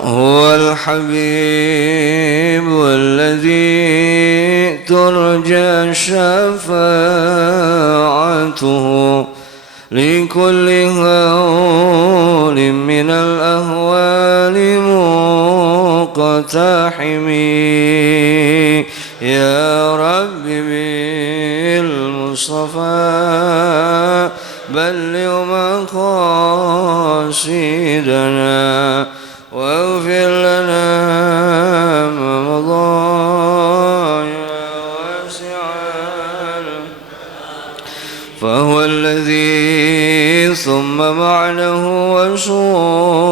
هو الحبيب الذي ترجى شفاعته لكل هول من الأهوال مقتحم يا رب بالمصطفى بلغ مقاصدنا واغفر لنا ما مضى يا واسع فهو الذي ثم معنه وصورته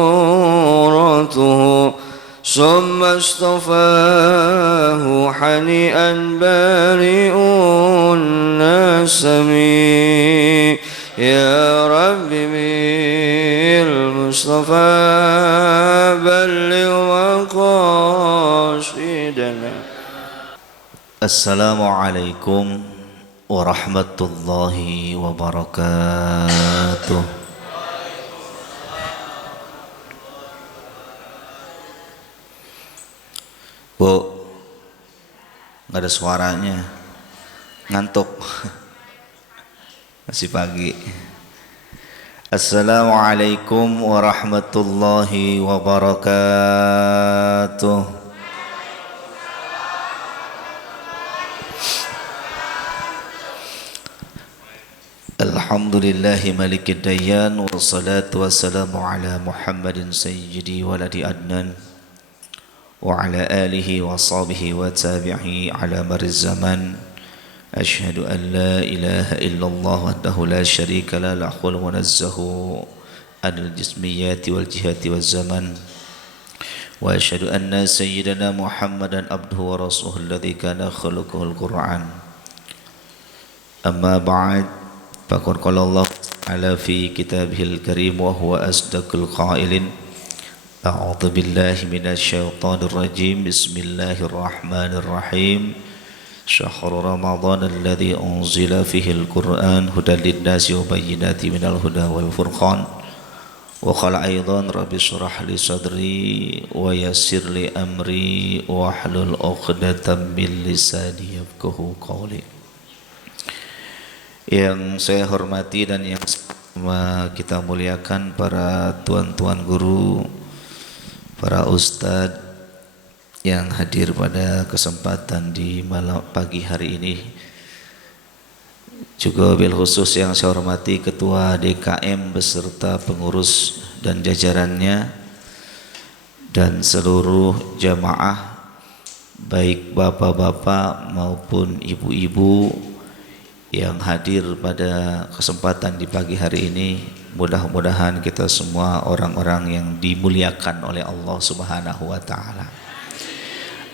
ثم اصطفاه حنيئا بارئ النسم يا رب بالمصطفى بلغ مقاصدنا. Assalamualaikum warahmatullahi wabarakatuh. Bu, nggak ada suaranya, ngantuk. Masih pagi. Assalamualaikum warahmatullahi wabarakatuh. Alhamdulillahi malikid dayyan wassalatu wassalamu ala Muhammadin sayyidi waladi adnan wa ala alihi wa sahbihi wa tabi'i ala mariz zaman. Ashhadu an la ilaha illallah wahdahu la syarika la lahul munazzahu anil jismiyati wal jihati wal zaman. Wa ashhadu anna sayyidana Muhammadan abduhu wa rasuluhu alladhi kana khuluquhul Qur'an. Amma ba'd, faqad qala Allah ta'ala fi kitabihil karim wa huwa asdaqul qailin. A'udzu billahi minasy syaithanir rajim. Bismillahirrahmanirrahim. Syahrul Ramadan alladzi unzila fihil Qur'an hudan lin-nasi wa bayyinatin minal huda wal furqan. Wa qala aidan rabbi shrah li sadri wa yassir li amri wa hlul 'uqdatam min lisani yafqahu qawli. Yang saya hormati dan yang kita muliakan para tuan-tuan guru, para ustadz yang hadir pada kesempatan di malam pagi hari ini, juga bil khusus yang saya hormati Ketua DKM beserta pengurus dan jajarannya, dan seluruh jamaah baik bapak-bapak maupun ibu-ibu yang hadir pada kesempatan di pagi hari ini. Mudah-mudahan kita semua orang-orang yang dimuliakan oleh Allah Subhanahu wa taala.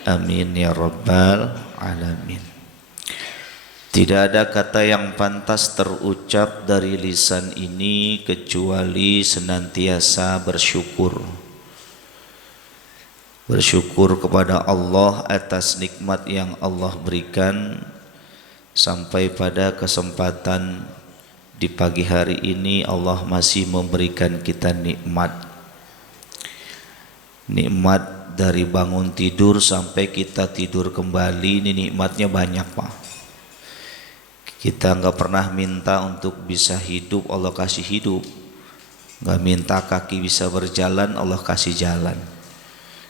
Amin ya rabbal alamin. Tidak ada kata yang pantas terucap dari lisan ini kecuali senantiasa bersyukur. Bersyukur kepada Allah atas nikmat yang Allah berikan sampai pada kesempatan di pagi hari ini. Allah masih memberikan kita nikmat dari bangun tidur sampai kita tidur kembali. Ini nikmatnya banyak, Pak. Kita nggak pernah minta untuk bisa hidup, Allah kasih hidup. Nggak minta kaki bisa berjalan, Allah kasih jalan.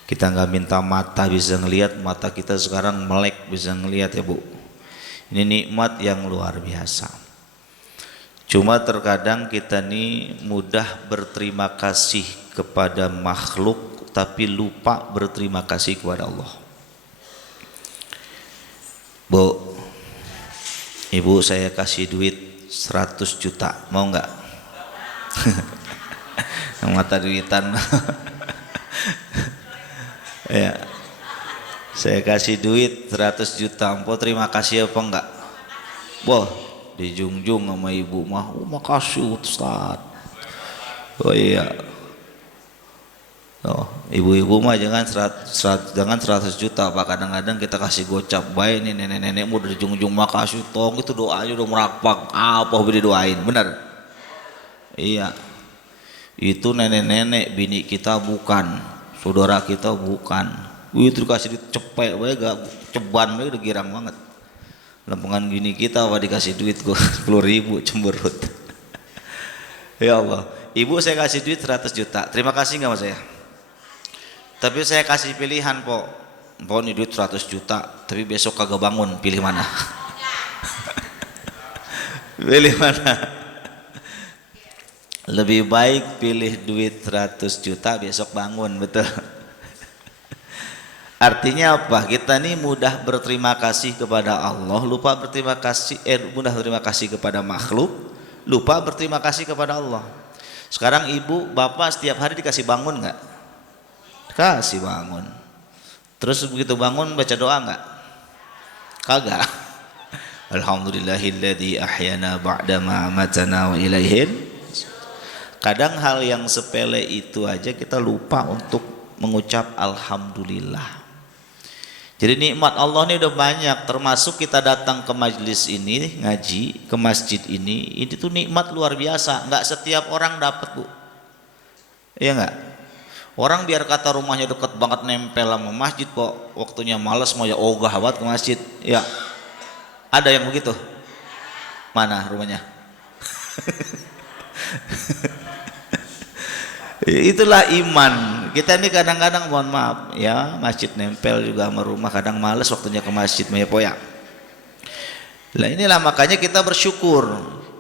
Kita nggak minta mata bisa ngelihat, mata kita sekarang melek bisa ngelihat ya Bu. Ini nikmat yang luar biasa. Cuma terkadang kita ini mudah berterima kasih kepada makhluk tapi lupa berterima kasih kepada Allah. Bu, Ibu saya kasih duit 100 juta, mau nggak? Mata duitan. Ya, saya kasih duit 100 juta, empok terima kasih apa enggak? Wah, dijunjung sama ibu mah, makasih Ustaz. Oh iya. Oh, ibu-ibu mah jangan 100 juta, Pak. Kadang-kadang kita kasih gocap baik nih, nenek-nenek mau dari jungjung makasih tong, itu doanya udah merakpak. Apa boleh doain, benar? Iya. Itu nenek-nenek bini kita bukan. Saudara kita bukan. Itu dikasih duit cepet bae gak ceban bae udah girang banget. Lempengan gini kita apa dikasih duit gua 10.000 cemberut. Ya Allah, ibu saya kasih duit 100 juta. Terima kasih nggak mas saya? Tapi saya kasih pilihan po. Po nih duit 100 juta, tapi besok kagak bangun, pilih mana? Pilih mana? Lebih baik pilih duit 100 juta besok bangun, betul. Artinya apa? Kita nih mudah berterima kasih kepada Allah, lupa berterima kasih, mudah berterima kasih kepada makhluk, lupa berterima kasih kepada Allah. Sekarang ibu, bapak setiap hari dikasih bangun nggak? Kasih bangun. Terus begitu bangun baca doa nggak? Kagak. Alhamdulillahilladzi ahyana ba'dama amatana wa ilaihin. Kadang hal yang sepele itu aja kita lupa untuk mengucap alhamdulillah. Jadi nikmat Allah ini udah banyak, termasuk kita datang ke majelis ini ngaji, ke masjid ini tuh nikmat luar biasa. Nggak setiap orang dapat bu, iya nggak? Orang biar kata rumahnya deket banget nempel sama masjid kok, waktunya males mau ya ogah banget ke masjid, ya ada yang begitu? Mana rumahnya? Itulah iman kita ini. Kadang-kadang mohon maaf ya, masjid nempel juga sama rumah, kadang males waktunya ke masjid ya. Nah inilah makanya kita bersyukur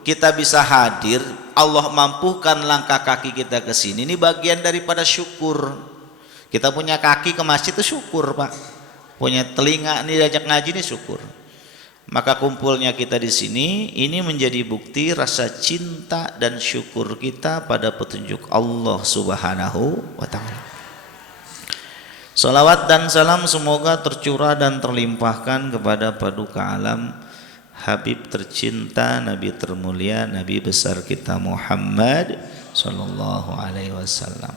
kita bisa hadir, Allah mampukan langkah kaki kita ke sini, ini bagian daripada syukur. Kita punya kaki ke masjid itu syukur pak, punya telinga nih diajak ngaji ini syukur. Maka kumpulnya kita di sini ini menjadi bukti rasa cinta dan syukur kita pada petunjuk Allah Subhanahu wa taala. Salawat dan salam semoga tercurah dan terlimpahkan kepada paduka alam Habib tercinta, Nabi termulia, Nabi besar kita Muhammad sallallahu alaihi wasallam.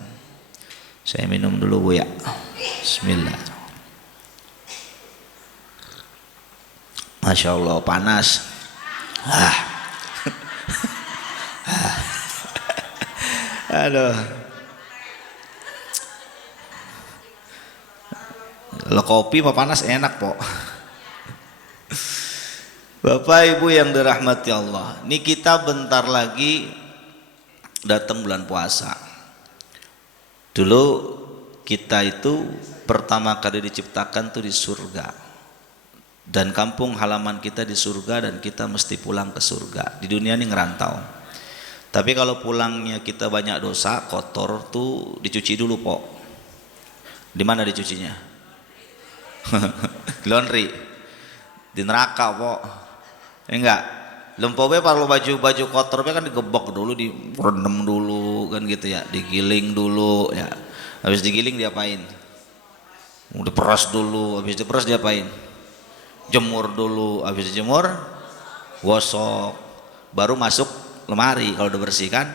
Saya minum dulu bu ya. Bismillah. Masya Allah panas. Aduh. Kalau kopi mah panas enak po. Bapak Ibu yang dirahmati Allah, ini kita bentar lagi datang bulan puasa. Dulu kita itu pertama kali diciptakan tuh di surga. Dan kampung halaman kita di surga dan kita mesti pulang ke surga. Di dunia ini ngerantau. Tapi kalau pulangnya kita banyak dosa, kotor tuh dicuci dulu po. Di mana dicucinya? Laundry. Di neraka po. Enggak. Lempo be kalau baju kotor be kan digebok dulu, direndam dulu kan gitu ya, digiling dulu ya. Habis digiling diapain? Diperas dulu, habis diperas diapain? Jemur dulu, habis dijemur gosok, baru masuk lemari kalau udah bersih kan.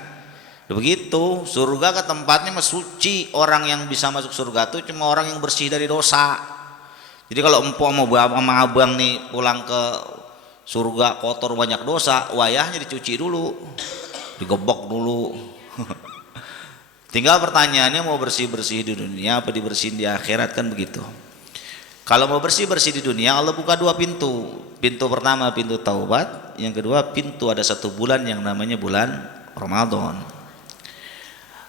Begitu surga ke tempatnya mah suci. Orang yang bisa masuk surga tuh cuma orang yang bersih dari dosa. Jadi kalau empok sama abang nih pulang ke surga kotor banyak dosa, wayahnya dicuci dulu, digebok dulu. Tinggal pertanyaannya mau bersih-bersih di dunia apa dibersihin di akhirat kan begitu. Kalau mau bersih-bersih di dunia, Allah buka dua pintu. Pintu pertama pintu taubat, yang kedua pintu ada 1 bulan yang namanya bulan Ramadan.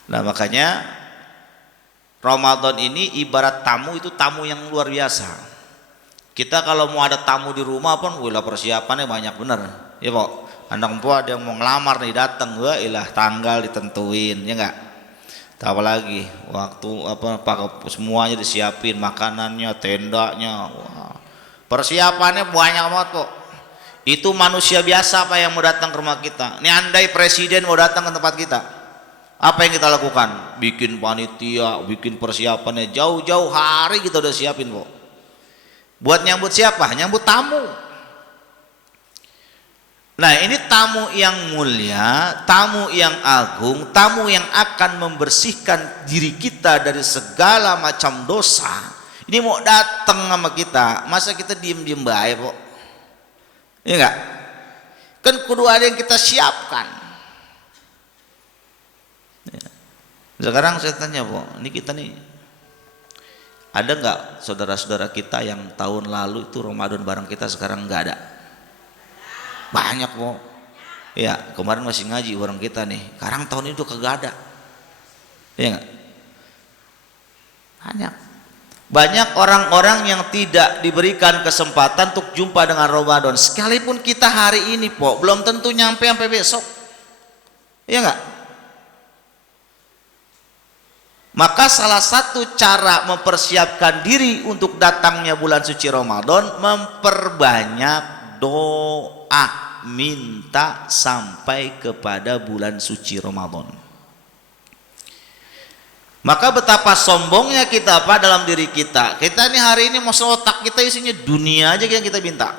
Nah makanya Ramadan ini ibarat tamu, itu tamu yang luar biasa. Kita kalau mau ada tamu di rumah pun, wah persiapannya banyak bener. Ya Pak, anak empu ada yang mau ngelamar nih datang, wah ilah tanggal ditentuin, ya enggak? Apalagi waktu semuanya disiapin, makanannya, tendanya, wah. Persiapannya banyak banget kok. Itu manusia biasa apa yang mau datang ke rumah kita. Ini andai presiden mau datang ke tempat kita, apa yang kita lakukan? Bikin panitia, bikin persiapannya jauh-jauh hari kita udah siapin kok. Buat nyambut siapa? Nyambut tamu. Nah ini tamu yang mulia, tamu yang agung, tamu yang akan membersihkan diri kita dari segala macam dosa. Ini mau datang sama kita, masa kita diem-diem baik kok? Iya enggak? Kan kudu ada yang kita siapkan. Sekarang saya tanya po, ini kita nih Ada nggak saudara-saudara kita yang tahun lalu itu Ramadan bareng kita sekarang nggak ada? Banyak kok. Ya, kemarin masih ngaji bareng kita nih. Sekarang tahun itu kagak ada. Iya nggak? Banyak orang-orang yang tidak diberikan kesempatan untuk jumpa dengan Ramadan. Sekalipun kita hari ini belum tentu nyampe sampai besok. Iya nggak? Maka salah satu cara mempersiapkan diri untuk datangnya bulan suci Ramadan, memperbanyak doa minta sampai kepada bulan suci Ramadan. Maka betapa sombongnya kita dalam diri kita. Kita ini hari ini masuk otak kita isinya dunia aja yang kita minta.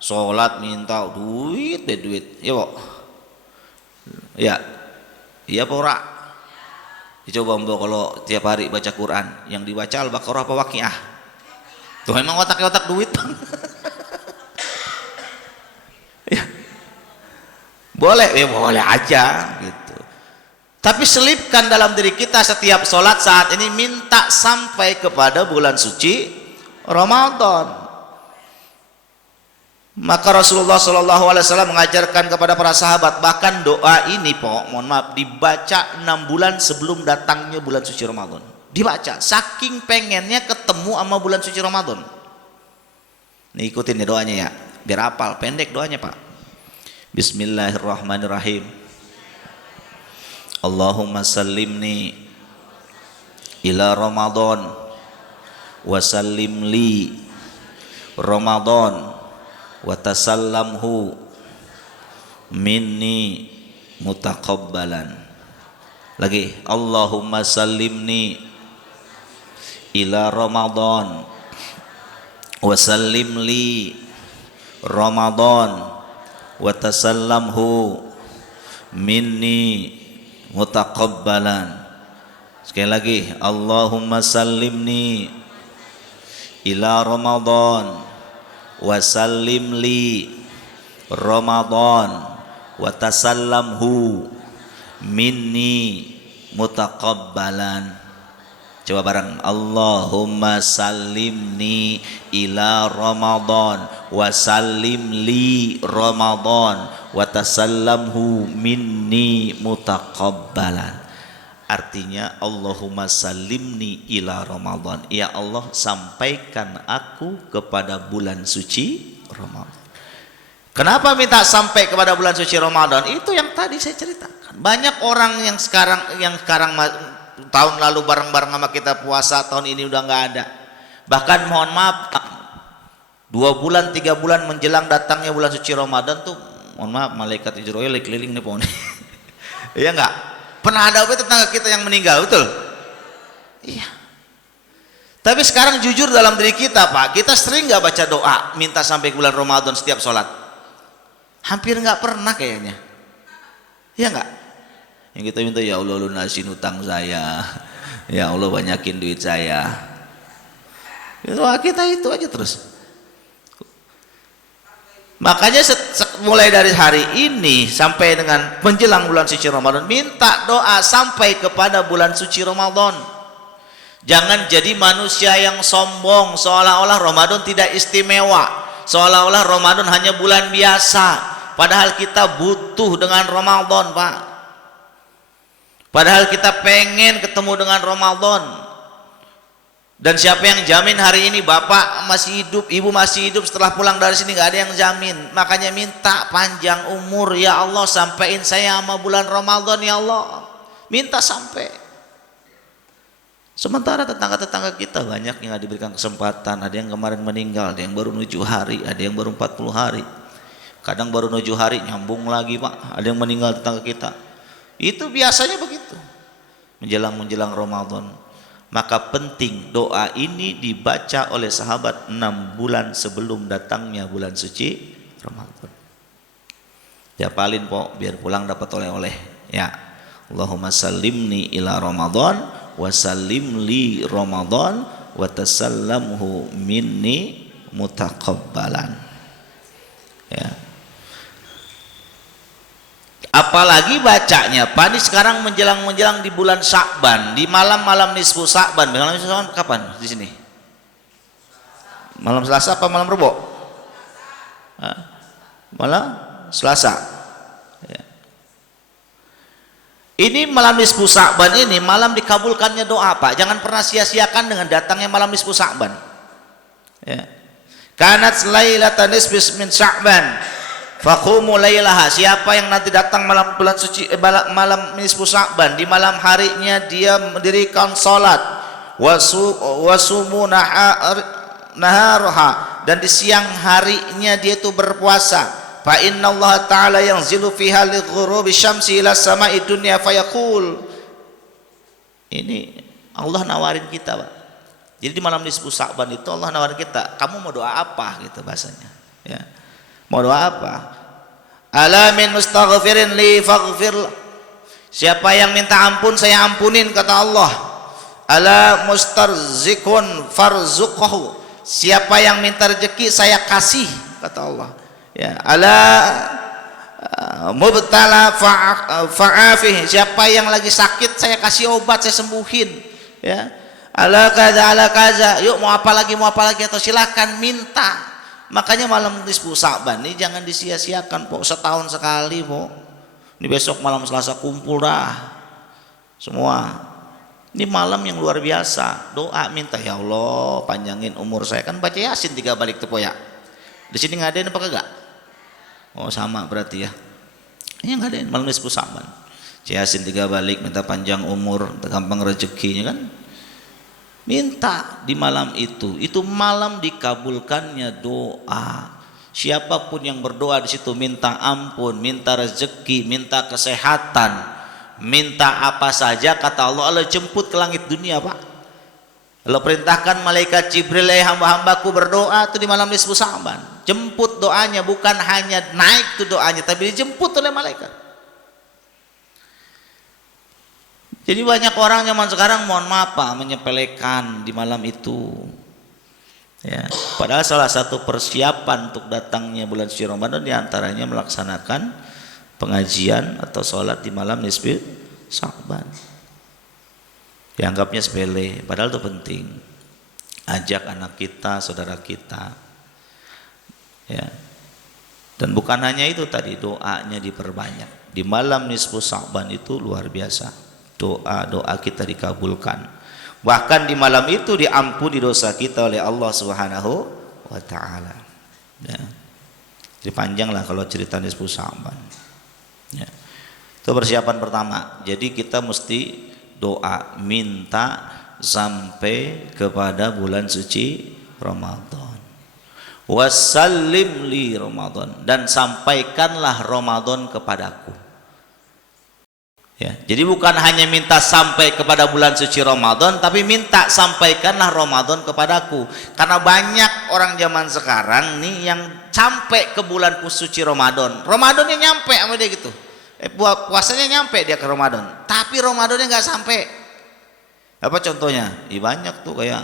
Sholat minta duit, duit. Ya, Pak. Ya. Iya, Pak Ora. Coba Mbak kalau tiap hari baca Quran, yang dibaca Al-Baqarah apa Waqiah? Tuh memang otaknya otak duit. Ya. Boleh, ya boleh aja gitu. Tapi selipkan dalam diri kita setiap sholat saat ini minta sampai kepada bulan suci Ramadan. Maka Rasulullah SAW mengajarkan kepada para sahabat, bahkan doa ini mohon maaf dibaca 6 bulan sebelum datangnya bulan suci Ramadan. Dibaca, saking pengennya ketemu sama bulan suci Ramadan. Nih ikutin ya doanya ya, biar hafal, pendek doanya Pak. Bismillahirrahmanirrahim. Allahumma sallimni ila Ramadan wa sallim li Ramadan wa tasallamhu minni mutaqabbalan. Lagi, Allahumma sallimni ila Ramadan wa sallim li Ramadan wa tasallamhu minni mutaqabbalan. Sekali lagi, Allahumma sallimni ila Ramadan wa sallim li Ramadan wa tasallamhu minni mutaqabbalan. Coba bareng, Allahumma sallimni ila Ramadan wa sallim li Ramadan wa tasallamhu minni mutaqabbalan. Artinya Allahumma sallimni ila Ramadan, ya Allah sampaikan aku kepada bulan suci Ramadan. Kenapa minta sampai kepada bulan suci Ramadan? Itu yang tadi saya ceritakan. Banyak orang yang sekarang tahun lalu bareng-bareng sama kita puasa, tahun ini udah nggak ada. Bahkan mohon maaf 2 bulan 3 bulan menjelang datangnya bulan suci Ramadan tuh mohon maaf malaikat Israel keliling nih pohon. Iya nggak? Pernah ada tetangga kita yang meninggal, betul? Iya. Tapi sekarang jujur dalam diri kita Pak, kita sering nggak baca doa minta sampai bulan Ramadan setiap sholat? Hampir nggak pernah kayaknya. Iya nggak? Yang kita minta, ya Allah lunasin utang saya, ya Allah banyakin duit saya. Doa kita itu aja terus. Makanya mulai dari hari ini sampai dengan menjelang bulan suci Ramadan, minta doa sampai kepada bulan suci Ramadan. Jangan jadi manusia yang sombong seolah-olah Ramadan tidak istimewa, seolah-olah Ramadan hanya bulan biasa, padahal kita butuh dengan Ramadan Pak. Padahal kita pengen ketemu dengan Ramadan. Dan siapa yang jamin hari ini bapak masih hidup, ibu masih hidup, setelah pulang dari sini nggak ada yang jamin. Makanya minta panjang umur, ya Allah sampaiin saya sama bulan Ramadan ya Allah, minta sampai. Sementara tetangga-tetangga kita banyak yang diberikan kesempatan, ada yang kemarin meninggal, ada yang baru 7 hari, ada yang baru 40 hari, kadang baru 7 hari nyambung lagi Pak, ada yang meninggal tetangga kita. Itu biasanya begitu menjelang Ramadan. Maka penting doa ini dibaca oleh sahabat 6 bulan sebelum datangnya bulan suci Ramadan. Japalin Pok biar pulang dapat oleh-oleh ya. Allahumma sallimni ila Ramadan wa sallim li Ramadan wa tasallamhu minni mutaqabbalan. Ya. Apalagi bacanya Pak, ini sekarang menjelang di bulan Sya'ban, di malam-malam nisfu Sya'ban. Malam nisfu Sya'ban kapan di sini? Malam Selasa apa malam Rebo? Malam Selasa. Ya. Ini malam nisfu Sya'ban ini malam dikabulkannya doa, Pak. Jangan pernah sia-siakan dengan datangnya malam nisfu Sya'ban. Ya. Kanat lailatan nisfi min Sya'ban faqumu lailaha. Siapa yang nanti datang malam bulan suci malam nisfu Sya'ban, di malam harinya dia mendirikan salat, wasumu naharha, dan di siang harinya dia itu berpuasa. Fa inna Allah Ta'ala yanzilu fiha li ghurubi syamsi ila sama'i dunya fayaqul. Ini Allah nawarin kita, Pak. Jadi di malam nisfu Sya'ban itu Allah nawarin kita, kamu mau doa apa gitu bahasanya, ya. Mau doa apa? Ala min mustaghfirin li faghfir. Siapa yang minta ampun saya ampunin, kata Allah. Ala mustarzikun farzuqhu. Siapa yang minta rezeki saya kasih, kata Allah. Ya, ala mubtala fa'afih. Siapa yang lagi sakit saya kasih obat, saya sembuhin. Ya. Ala kaza, yuk mau apa lagi atau silakan minta. Makanya malam nisfu Sya'ban ini jangan disia-siakan, Pok. Setahun sekali, Pok. Ini besok malam Selasa kumpul dah semua. Ini malam yang luar biasa. Doa minta, ya Allah panjangin umur saya. Kan baca Yasin 3 balik tuh, Pok, ya. Di sini ngadain apa kagak? Oh sama berarti ya. Ini ngadain malam nisfu Sya'ban. Yasin 3 balik, minta panjang umur, gampang rezekinya kan. Minta di malam itu malam dikabulkannya doa. Siapapun yang berdoa di situ minta ampun, minta rezeki, minta kesehatan, minta apa saja, kata Allah, Allah jemput ke langit dunia, Pak. Allah perintahkan malaikat Jibril, hamba-hambaku berdoa itu di malam nisfu Sya'ban. Jemput doanya, bukan hanya naik tuh doanya, tapi dijemput oleh malaikat. Jadi banyak orang zaman sekarang, mohon maaf Pak, menyepelekan di malam itu. Ya, padahal salah satu persiapan untuk datangnya bulan suci Ramadan diantaranya melaksanakan pengajian atau sholat di malam nisfu Sya'ban. Dianggapnya sepele, padahal itu penting. Ajak anak kita, saudara kita. Ya. Dan bukan hanya itu tadi, doanya diperbanyak. Di malam nisfu Sya'ban itu luar biasa. Doa-doa kita dikabulkan. Bahkan di malam itu diampuni dosa kita oleh Allah Subhanahu wa taala. Ya. Jadi panjang lah kalau cerita nisfu Sya'ban. Ya. Itu persiapan pertama. Jadi kita mesti doa minta sampai kepada bulan suci Ramadan. Wasallim li Ramadan, dan sampaikanlah Ramadan kepadaku. Ya, jadi bukan hanya minta sampai kepada bulan suci Ramadan, tapi minta sampaikanlah Ramadan kepadaku. Karena banyak orang zaman sekarang nih yang sampai ke bulan suci Ramadan, Ramadannya nyampe sama dia gitu. Puasanya nyampe dia ke Ramadan, tapi Ramadannya nggak sampai. Apa contohnya? Banyak tuh kayak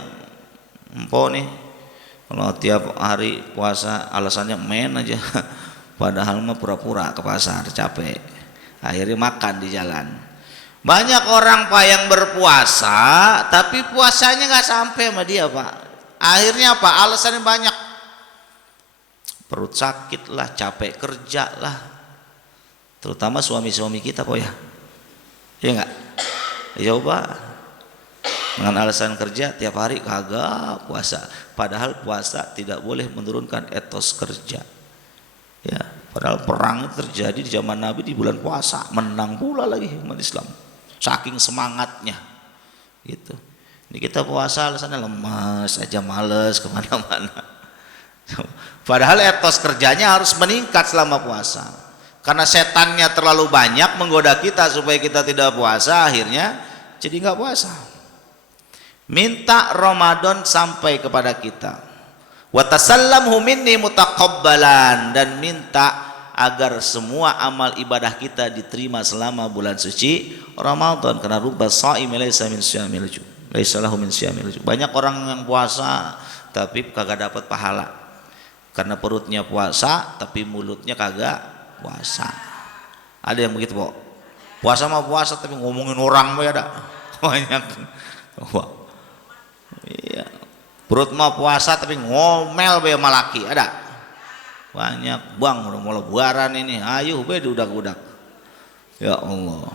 empo nih, kalau tiap hari puasa alasannya main aja, padahal mah pura-pura ke pasar capek. Akhirnya makan di jalan. Banyak orang Pak yang berpuasa tapi puasanya nggak sampai sama dia, Pak. Akhirnya apa? Alasannya banyak. Perut sakit lah, capek kerja lah. Terutama suami-suami kita, Pak, ya. Iya nggak? Coba dengan alasan kerja tiap hari kagak puasa. Padahal puasa tidak boleh menurunkan etos kerja. Ya, padahal perang terjadi di zaman Nabi di bulan puasa, menang pula lagi umat Islam. Saking semangatnya, gitu. Ini kita puasa alasannya lemas aja, males kemana-mana. Padahal etos kerjanya harus meningkat selama puasa. Karena setannya terlalu banyak menggoda kita supaya kita tidak puasa, akhirnya jadi nggak puasa. Minta Ramadan sampai kepada kita. Wa tasallamhu minni mutaqabbalan, dan minta agar semua amal ibadah kita diterima selama bulan suci Ramadan. Karena rubba shaim laisa min syamil ju, laisa lahu min syamil ju. Banyak orang yang puasa tapi kagak dapat pahala. Karena perutnya puasa tapi mulutnya kagak puasa. Ada yang begitu, Pak. Puasa mah puasa tapi ngomongin orang mah ada. Banyak. Wah. Iya. Perut mah puasa tapi ngomel be malaki, ada? Banyak bang, udah mulai buaran ini, ayo be udak-udak. Ya Allah.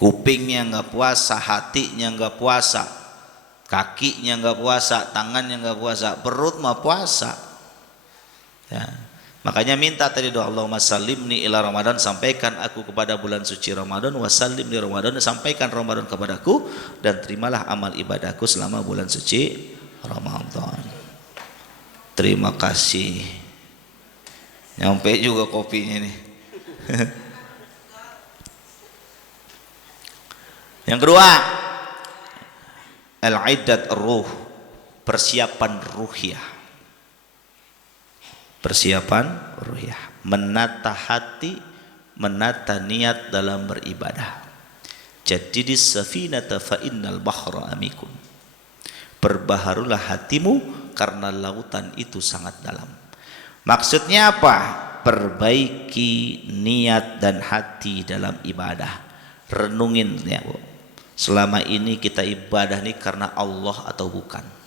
Kupingnya nggak puasa, hatinya nggak puasa, kakinya nggak puasa, tangannya nggak puasa, perut mah puasa. Ya. Makanya minta tadi doa Allahumma sallimni ila Ramadan, sampaikan aku kepada bulan suci Ramadan, wasallim di Ramadan, sampaikan Ramadan kepadaku, dan terimalah amal ibadahku selama bulan suci Ramadan. Terima kasih. Nyampe juga kopinya nih. Yang kedua, al-iddat ruh, persiapan ruhiyah. Persiapan ruhiyah, menata hati, menata niat dalam beribadah. Jadi di safinata fa innal bahra amikun. Perbaharulah hatimu karena lautan itu sangat dalam. Maksudnya apa? Perbaiki niat dan hati dalam ibadah. Renungin ya, Bu. Selama ini kita ibadah ini karena Allah atau bukan?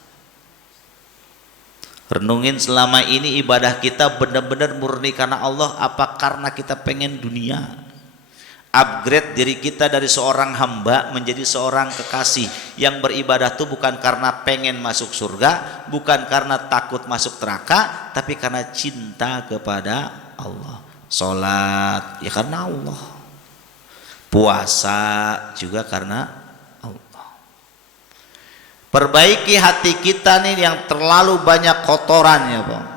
Renungin selama ini ibadah kita benar-benar murni karena Allah apa karena kita pengen dunia? Upgrade diri kita dari seorang hamba menjadi seorang kekasih yang beribadah itu bukan karena pengen masuk surga, bukan karena takut masuk neraka, tapi karena cinta kepada Allah. Salat ya karena Allah, puasa juga karena perbaiki hati kita nih yang terlalu banyak kotorannya, Bang.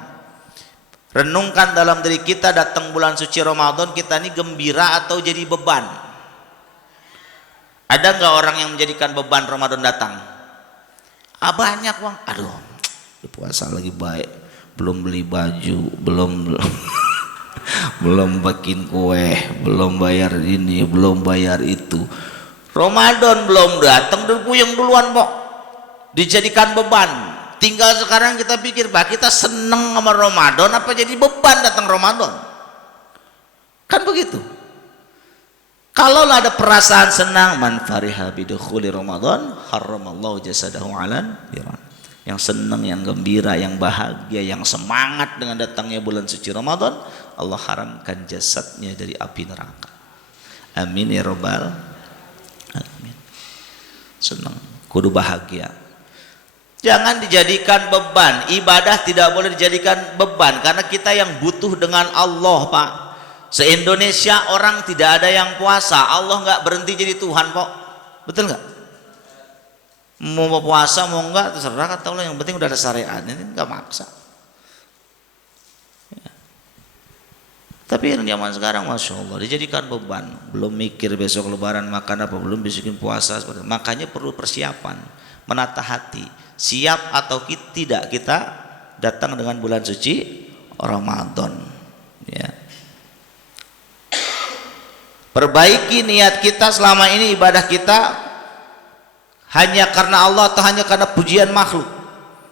Renungkan dalam diri kita, datang bulan suci Ramadan kita ini gembira atau jadi beban? Ada nggak orang yang menjadikan beban Ramadan datang? Banyak, Bang. Aduh, puasa lagi baik, belum beli baju, belum bikin kue, belum bayar ini, belum bayar itu. Ramadan belum datang, udah puyeng duluan, Bang. Dijadikan beban. Tinggal sekarang kita pikir, Pak, kita seneng sama Ramadan apa jadi beban datang Ramadan? Kan begitu. Kalau ada perasaan senang, man fariha bidukhuli Ramadan haramallahu jasadahu alan niran. Yang senang, yang gembira, yang bahagia, yang semangat dengan datangnya bulan suci Ramadan, Allah haramkan jasadnya dari api neraka. Amin ya rabbal alamin. Senang, kudu bahagia. Jangan dijadikan beban. Ibadah tidak boleh dijadikan beban karena kita yang butuh dengan Allah, Pak. Se-Indonesia orang tidak ada yang puasa. Allah nggak berhenti jadi Tuhan, Pak. Betul nggak? Mau puasa mau nggak terserah, kata Allah, yang penting udah ada syariat, ini nggak maksa. Ya. Tapi yang zaman sekarang Masya Allah dijadikan beban. Belum mikir besok lebaran makan apa, belum bisikin puasa. Makanya perlu persiapan, menata hati. Siap atau tidak kita datang dengan bulan suci Ramadan, ya. Perbaiki niat kita selama ini ibadah kita hanya karena Allah atau hanya karena pujian makhluk.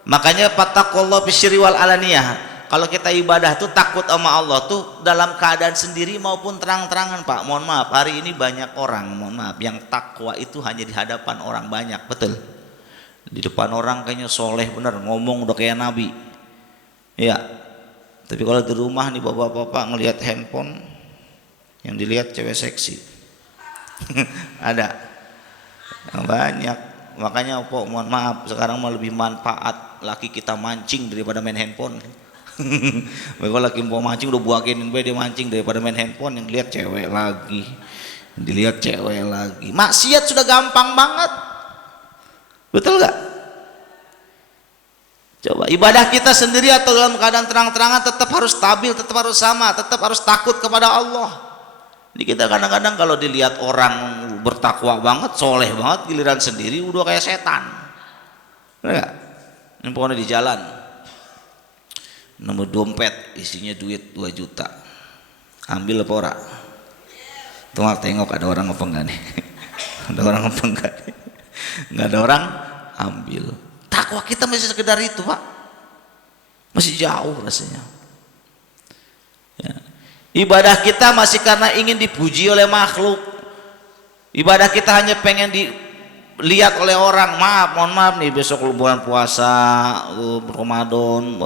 Makanya fattaqullah bisyirri wal alaniyah. Kalau kita ibadah tuh takut sama Allah tuh dalam keadaan sendiri maupun terang-terangan, Pak. Mohon maaf, hari ini banyak orang, mohon maaf, yang takwa itu hanya di hadapan orang banyak, betul. Di depan orang kayaknya soleh bener, ngomong udah kayak nabi, ya. Tapi kalau di rumah nih bapak-bapak ngelihat handphone, yang dilihat cewek seksi. Ada banyak. Makanya Pok, mohon maaf, sekarang mau lebih manfaat laki kita mancing daripada main handphone. Kalau laki mau mancing udah buakin dia mancing daripada main handphone, yang dilihat cewek lagi, dilihat cewek lagi. Maksiat sudah gampang banget. Betul nggak? Coba ibadah kita sendiri atau dalam keadaan terang-terangan tetap harus stabil, tetap harus sama, tetap harus takut kepada Allah. Jadi kita kadang-kadang kalau dilihat orang bertakwa banget, soleh banget, giliran sendiri udah kayak setan. Enggak? Ini pokoknya di jalan, nemu dompet isinya duit 2 juta, ambil apa ora? Tengok ada orang apa enggak nih? Ada orang apa enggak nih? Nggak ada orang, ambil. Takwa kita masih sekedar itu, Pak, masih jauh rasanya, ya. Ibadah kita masih karena ingin dipuji oleh makhluk. Ibadah kita hanya pengen lihat oleh orang, mohon maaf nih besok bulan puasa Ramadan,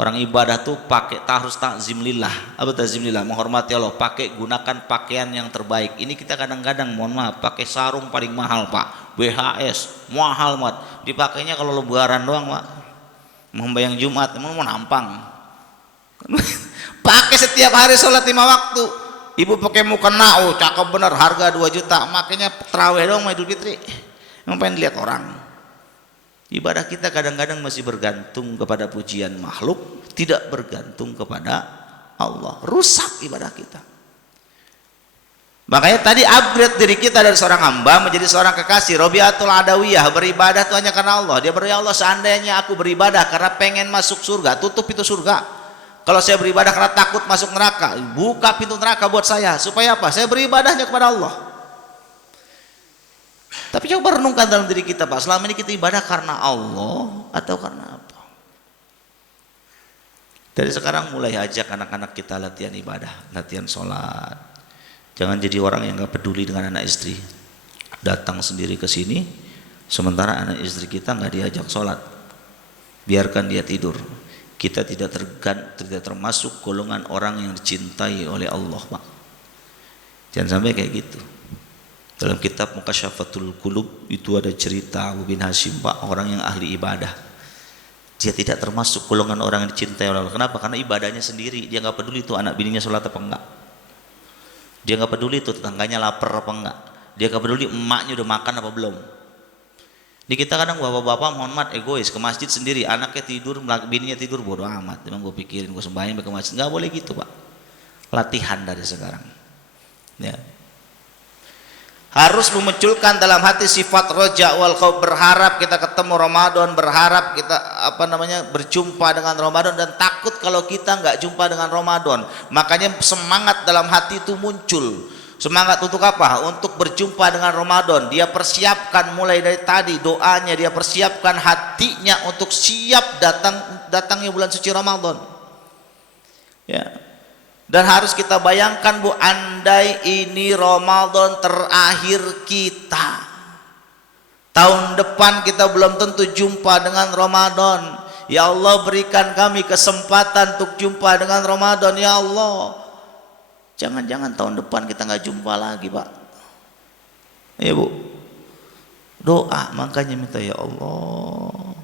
orang ibadah tuh pakai harus takzim lillah. Apa takzim lillah? Menghormati Allah, pakai gunakan pakaian yang terbaik. Ini kita kadang-kadang mohon maaf pakai sarung paling mahal Pak, BHS mahal banget, dipakainya kalau lebaran doang Pak, membayang Jumat mau nampang. Pakai setiap hari sholat 5 waktu. Ibu pakai mukena, oh cakep bener, harga 2 juta, makanya terawih dong Idul Fitri. Ngapain dilihat orang? Ibadah kita kadang-kadang masih bergantung kepada pujian makhluk, tidak bergantung kepada Allah. Rusak ibadah kita. Makanya tadi upgrade diri kita dari seorang hamba menjadi seorang kekasih. Robiatul Adawiyah, beribadah itu hanya karena Allah. Dia berdoa, ya Allah seandainya aku beribadah karena pengen masuk surga, tutup pintu surga. Kalau saya beribadah karena takut masuk neraka, buka pintu neraka buat saya. Supaya apa? Saya beribadahnya kepada Allah. Tapi coba renungkan dalam diri kita Pak, selama ini kita ibadah karena Allah atau karena apa? Dari sekarang mulai ajak anak-anak kita latihan ibadah, latihan sholat. Jangan jadi orang yang gak peduli dengan anak istri. Datang sendiri ke sini, sementara anak istri kita gak diajak sholat. Biarkan dia tidur. Kita tidak termasuk golongan orang yang dicintai oleh Allah Pak. Jangan sampai kayak gitu. Dalam kitab Mukasyafatul Qulub itu ada cerita Abu bin Hashim Pak, orang yang ahli ibadah. Dia tidak termasuk golongan orang yang dicintai oleh Allah. Kenapa? Karena ibadahnya sendiri. Dia nggak peduli itu anak bininya sholat apa enggak. Dia nggak peduli itu tetangganya lapar apa enggak. Dia nggak peduli emaknya udah makan apa belum. Di kita kadang bapak-bapak mohon maaf egois, ke masjid sendiri, anaknya tidur, bininya tidur, bodoh amat. Memang gue pikirin, gue sembahyang ke masjid. Nggak boleh gitu Pak. Latihan dari sekarang. Ya. Harus memunculkan dalam hati sifat roja wal khauf, berharap kita ketemu Ramadan, berharap kita berjumpa dengan Ramadan, dan takut kalau kita nggak jumpa dengan Ramadan. Makanya semangat dalam hati itu muncul. Semangat untuk apa? Untuk berjumpa dengan Ramadan. Dia persiapkan mulai dari tadi doanya, dia persiapkan hatinya untuk siap datangnya bulan suci Ramadan. Ya. Dan harus kita bayangkan Bu, andai ini Ramadan terakhir kita, tahun depan kita belum tentu jumpa dengan Ramadan. Ya Allah, berikan kami kesempatan untuk jumpa dengan Ramadan ya Allah. Jangan-jangan tahun depan kita nggak jumpa lagi Pak. Ya Bu, doa makanya minta ya Allah.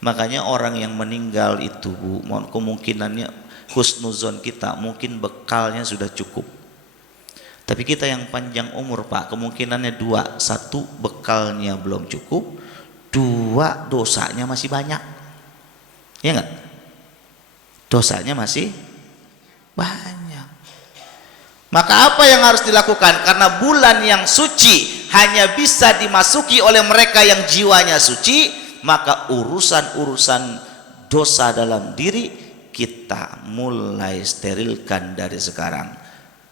Makanya orang yang meninggal itu Bu, kemungkinannya husnuzon kita mungkin bekalnya sudah cukup. Tapi kita yang panjang umur Pak, kemungkinannya dua. Satu, bekalnya belum cukup. Dua, dosanya masih banyak. Ya enggak? Dosanya masih banyak. Maka apa yang harus dilakukan? Karena bulan yang suci hanya bisa dimasuki oleh mereka yang jiwanya suci, maka urusan-urusan dosa dalam diri kita mulai sterilkan dari sekarang.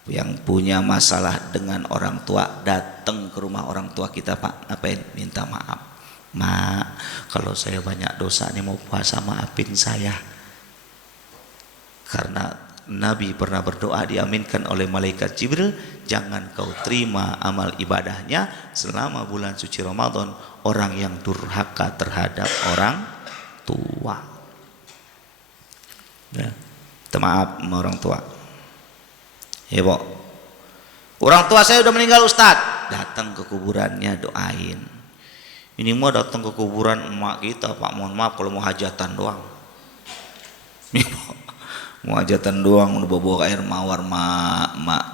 Yang punya masalah dengan orang tua, datang ke rumah orang tua kita Pak, ngapain? Minta maaf. Mak, kalau saya banyak dosa nih mau puasa, maafin saya. Karena Nabi pernah berdoa diaminkan oleh malaikat Jibril, jangan kau terima amal ibadahnya selama bulan suci Ramadan orang yang durhaka terhadap orang tua. Ya, maaf sama orang tua. Ya Pak, orang tua saya udah meninggal Ustadz, datang ke kuburannya doain. Ini mau datang ke kuburan emak kita Pak, mohon maaf kalau mau hajatan doang. Mau hajatan doang, udah bawa air mawar, mak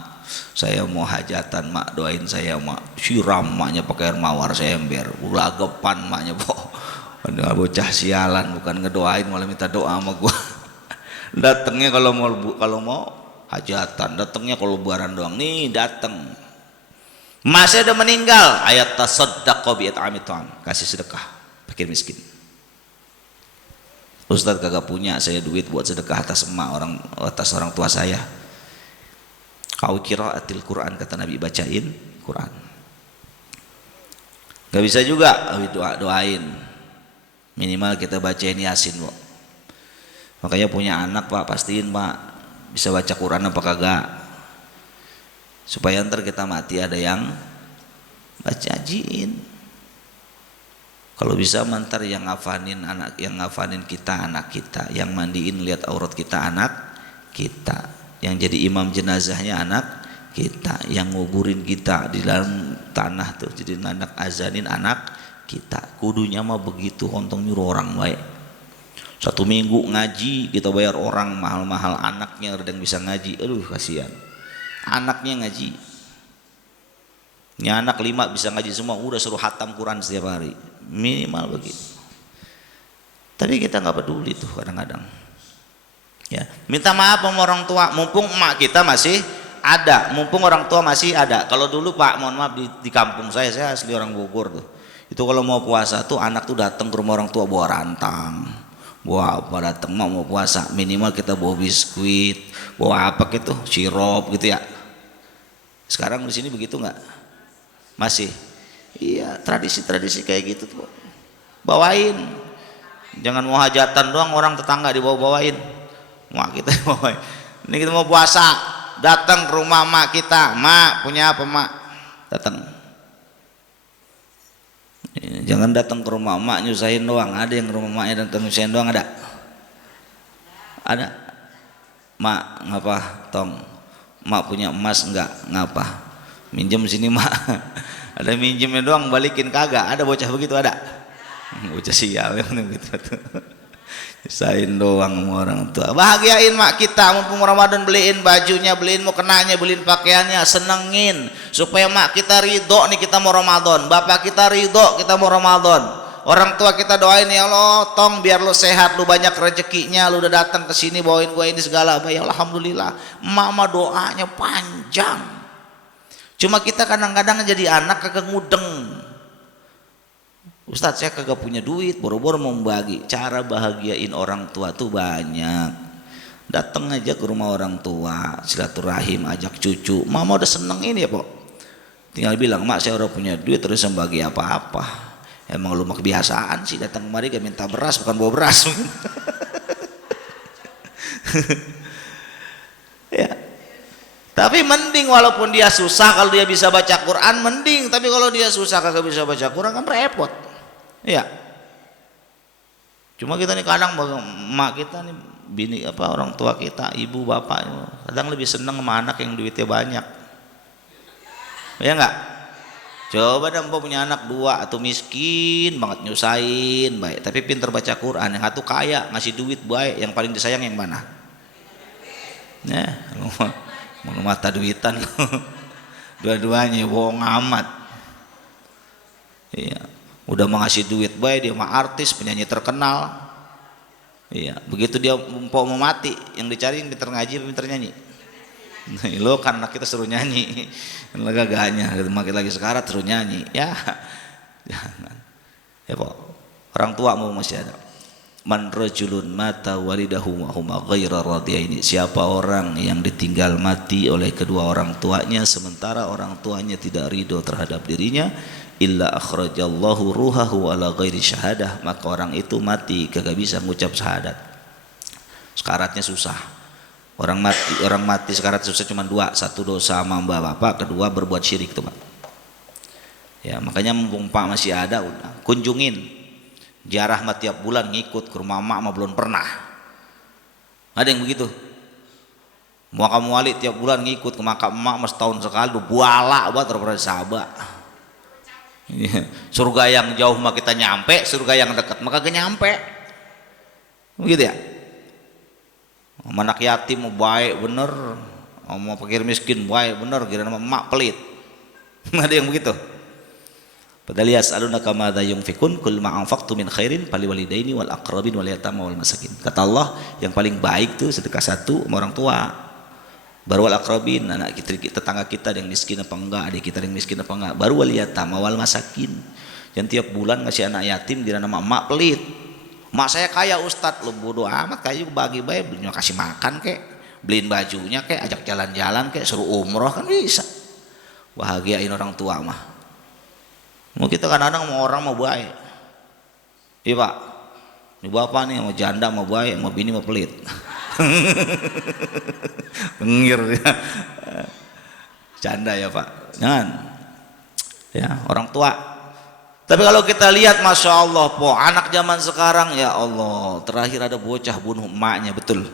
saya mau hajatan mak, doain saya mak. Siram maknya pakai air mawar, saya ember ulagepan maknya Pak. Ada bocah sialan, bukan ngedoain malah minta doa sama gua. Datangnya kalau mau hajatan, datangnya kalau lebaran doang. Nih datang, masih udah meninggal, ayat tasaddaq bi at'amitan, kasih sedekah fakir miskin. Ustadz kagak punya saya duit buat sedekah atas orang tua saya. Kau qiraatil Quran, kata Nabi, bacain Quran. Gak bisa juga doain. Minimal kita bacain Yasin, Bu. Makanya punya anak Pak, pastiin Pak bisa baca Quran apa kagak. Supaya ntar kita mati ada yang bacain. Kalau bisa mantar yang ngafanin kita anak kita, yang mandiin lihat aurat kita anak kita, yang jadi imam jenazahnya anak kita, yang nguburin kita di dalam tanah tuh jadi anak azanin anak kita. Kudunya mah begitu, ontong nyuruh orang baik. 1 minggu ngaji kita bayar orang mahal-mahal, anaknya ada yang bisa ngaji, aduh kasihan anaknya ngaji. Ini anak 5 bisa ngaji semua, udah suruh hatam Quran setiap hari minimal begitu. Tapi kita nggak peduli tuh kadang-kadang. Ya, minta maaf sama orang tua, mumpung emak kita masih ada, mumpung orang tua masih ada. Kalau dulu Pak, mohon maaf di kampung saya asli orang Bogor tuh. Itu kalau mau puasa tuh anak tuh datang ke rumah orang tua bawa rantang, bawa apa, datang mau puasa minimal kita bawa biskuit, bawa apa gitu, sirup gitu ya. Sekarang di sini begitu nggak? Masih? Iya, tradisi-tradisi kayak gitu tuh. Bawain. Jangan mau hajatan doang orang tetangga dibawa-bawain. Mak kita bawain. Ini kita mau puasa, datang ke rumah mak kita. Mak punya apa mak? Datang. Jangan datang ke rumah mak nyusahin doang. Ada yang ke rumah maknya datang nyusahin doang, ada? Ada. Mak ngapa tong? Mak punya emas enggak? Ngapa? Minjem sini mak. Ada minjemnya doang balikin kagak. Ada bocah begitu ada? Bocah sial yang begitu tuh. Nyusahin doang sama orang tua. Bahagiain mak kita, mumpung Ramadan, beliin bajunya, beliin mukenanya, beliin pakaiannya, senengin supaya mak kita ridho nih kita mau Ramadan, bapak kita ridho kita mau Ramadan, orang tua kita doain ya Allah, tong biar lu sehat, lu banyak rezekinya, lu udah datang ke sini bawain gua ini segala, ya alhamdulillah. Mama doanya panjang. Cuma kita kadang-kadang jadi anak kagak mudeng. Ustadz saya kagak punya duit, boro-boro mau membagi. Cara bahagiain orang tua tuh banyak. Datang aja ke rumah orang tua, silaturahim, ajak cucu. Mama udah seneng ini ya Pok. Tinggal bilang, mak saya udah punya duit terus membagi apa-apa. Emang lu mah kebiasaan sih datang kemari gak minta beras, bukan bawa beras. Ya. Tapi mending walaupun dia susah, kalau dia bisa baca Quran mending. Tapi kalau dia susah kagak bisa baca Quran kan repot. Iya. Cuma kita nih kadang mak kita nih bini apa orang tua kita, ibu bapak kadang lebih seneng sama anak yang duitnya banyak. Ya enggak? Coba dah empok punya anak 2 atau miskin banget nyusahin baik, tapi pinter baca Quran. Yang satu kaya ngasih duit baik, yang paling disayang yang mana? Nah, mau mata duitan. Dua-duanya bohong amat. Iya. Udah mau ngasih duit baik, dia mah artis, penyanyi terkenal. Iya, begitu dia mau mati, yang dicari pinter ngaji, pinter nyanyi. Lo kan anak kita suruh nyanyi, gagahnya, makin lagi sekarat suruh nyanyi. Ya, jangan. Ya Pak, orang tua mau masih ada. Man rajulun mata walidahu wa huma ghaira radiyaini. Siapa orang yang ditinggal mati oleh kedua orang tuanya sementara orang tuanya tidak ridho terhadap dirinya, illa akhrajallahu ruhahu ala ghairi syahadah, maka orang itu mati kagak bisa ngucap syahadat. Sekaratnya susah. Orang mati sekarat susah cuma 2, 1 dosa sama mbak bapak, kedua berbuat syirik tuh Pak. Ya, makanya mumpung Pak masih ada, udah kunjungin. Ziarah mah tiap bulan ngikut ke rumah emak mah belum pernah. Ada yang begitu. Makam wali tiap bulan ngikut ke makam emak mas setahun sekali, buala buat daripada sahabat. Surga yang jauh mah kita nyampe, surga yang dekat mah kagak nyampe. Begitu ya. Anak yatim mau baik bener, mau fakir miskin baik bener, kira nama emak pelit. Ada yang begitu. Padahal yas'alunaka madza yunfikun kul ma anfaqtu min khairin faliwalidaini wal aqrabin wal yatama wal masakin. Kata Allah yang paling baik tuh sedekah 1 sama orang tua. Baru wal aqrabin, anak kita, tetangga kita yang miskin apa enggak, adik kita yang miskin apa enggak. Baru wal yatama wal masakin. Yang tiap bulan ngasih anak yatim dira nama emak pelit. Mak saya kaya Ustadz, lu bodoh amat kayu bagi baik, belinya kasih makan kek, beliin bajunya kek, ajak jalan-jalan kek, suruh umroh kan bisa. Bahagiain orang tua mah. Mau kita kadang-kadang mau orang mau baik. Iya Pak. Ini bapak nih mau janda mau baik, mau bini mau pelit. Ngir dia. Janda ya Pak. Jangan. Ya, orang tua. Tapi kalau kita lihat, masya Allah, po anak zaman sekarang, ya Allah, terakhir ada bocah bunuh emaknya, betul.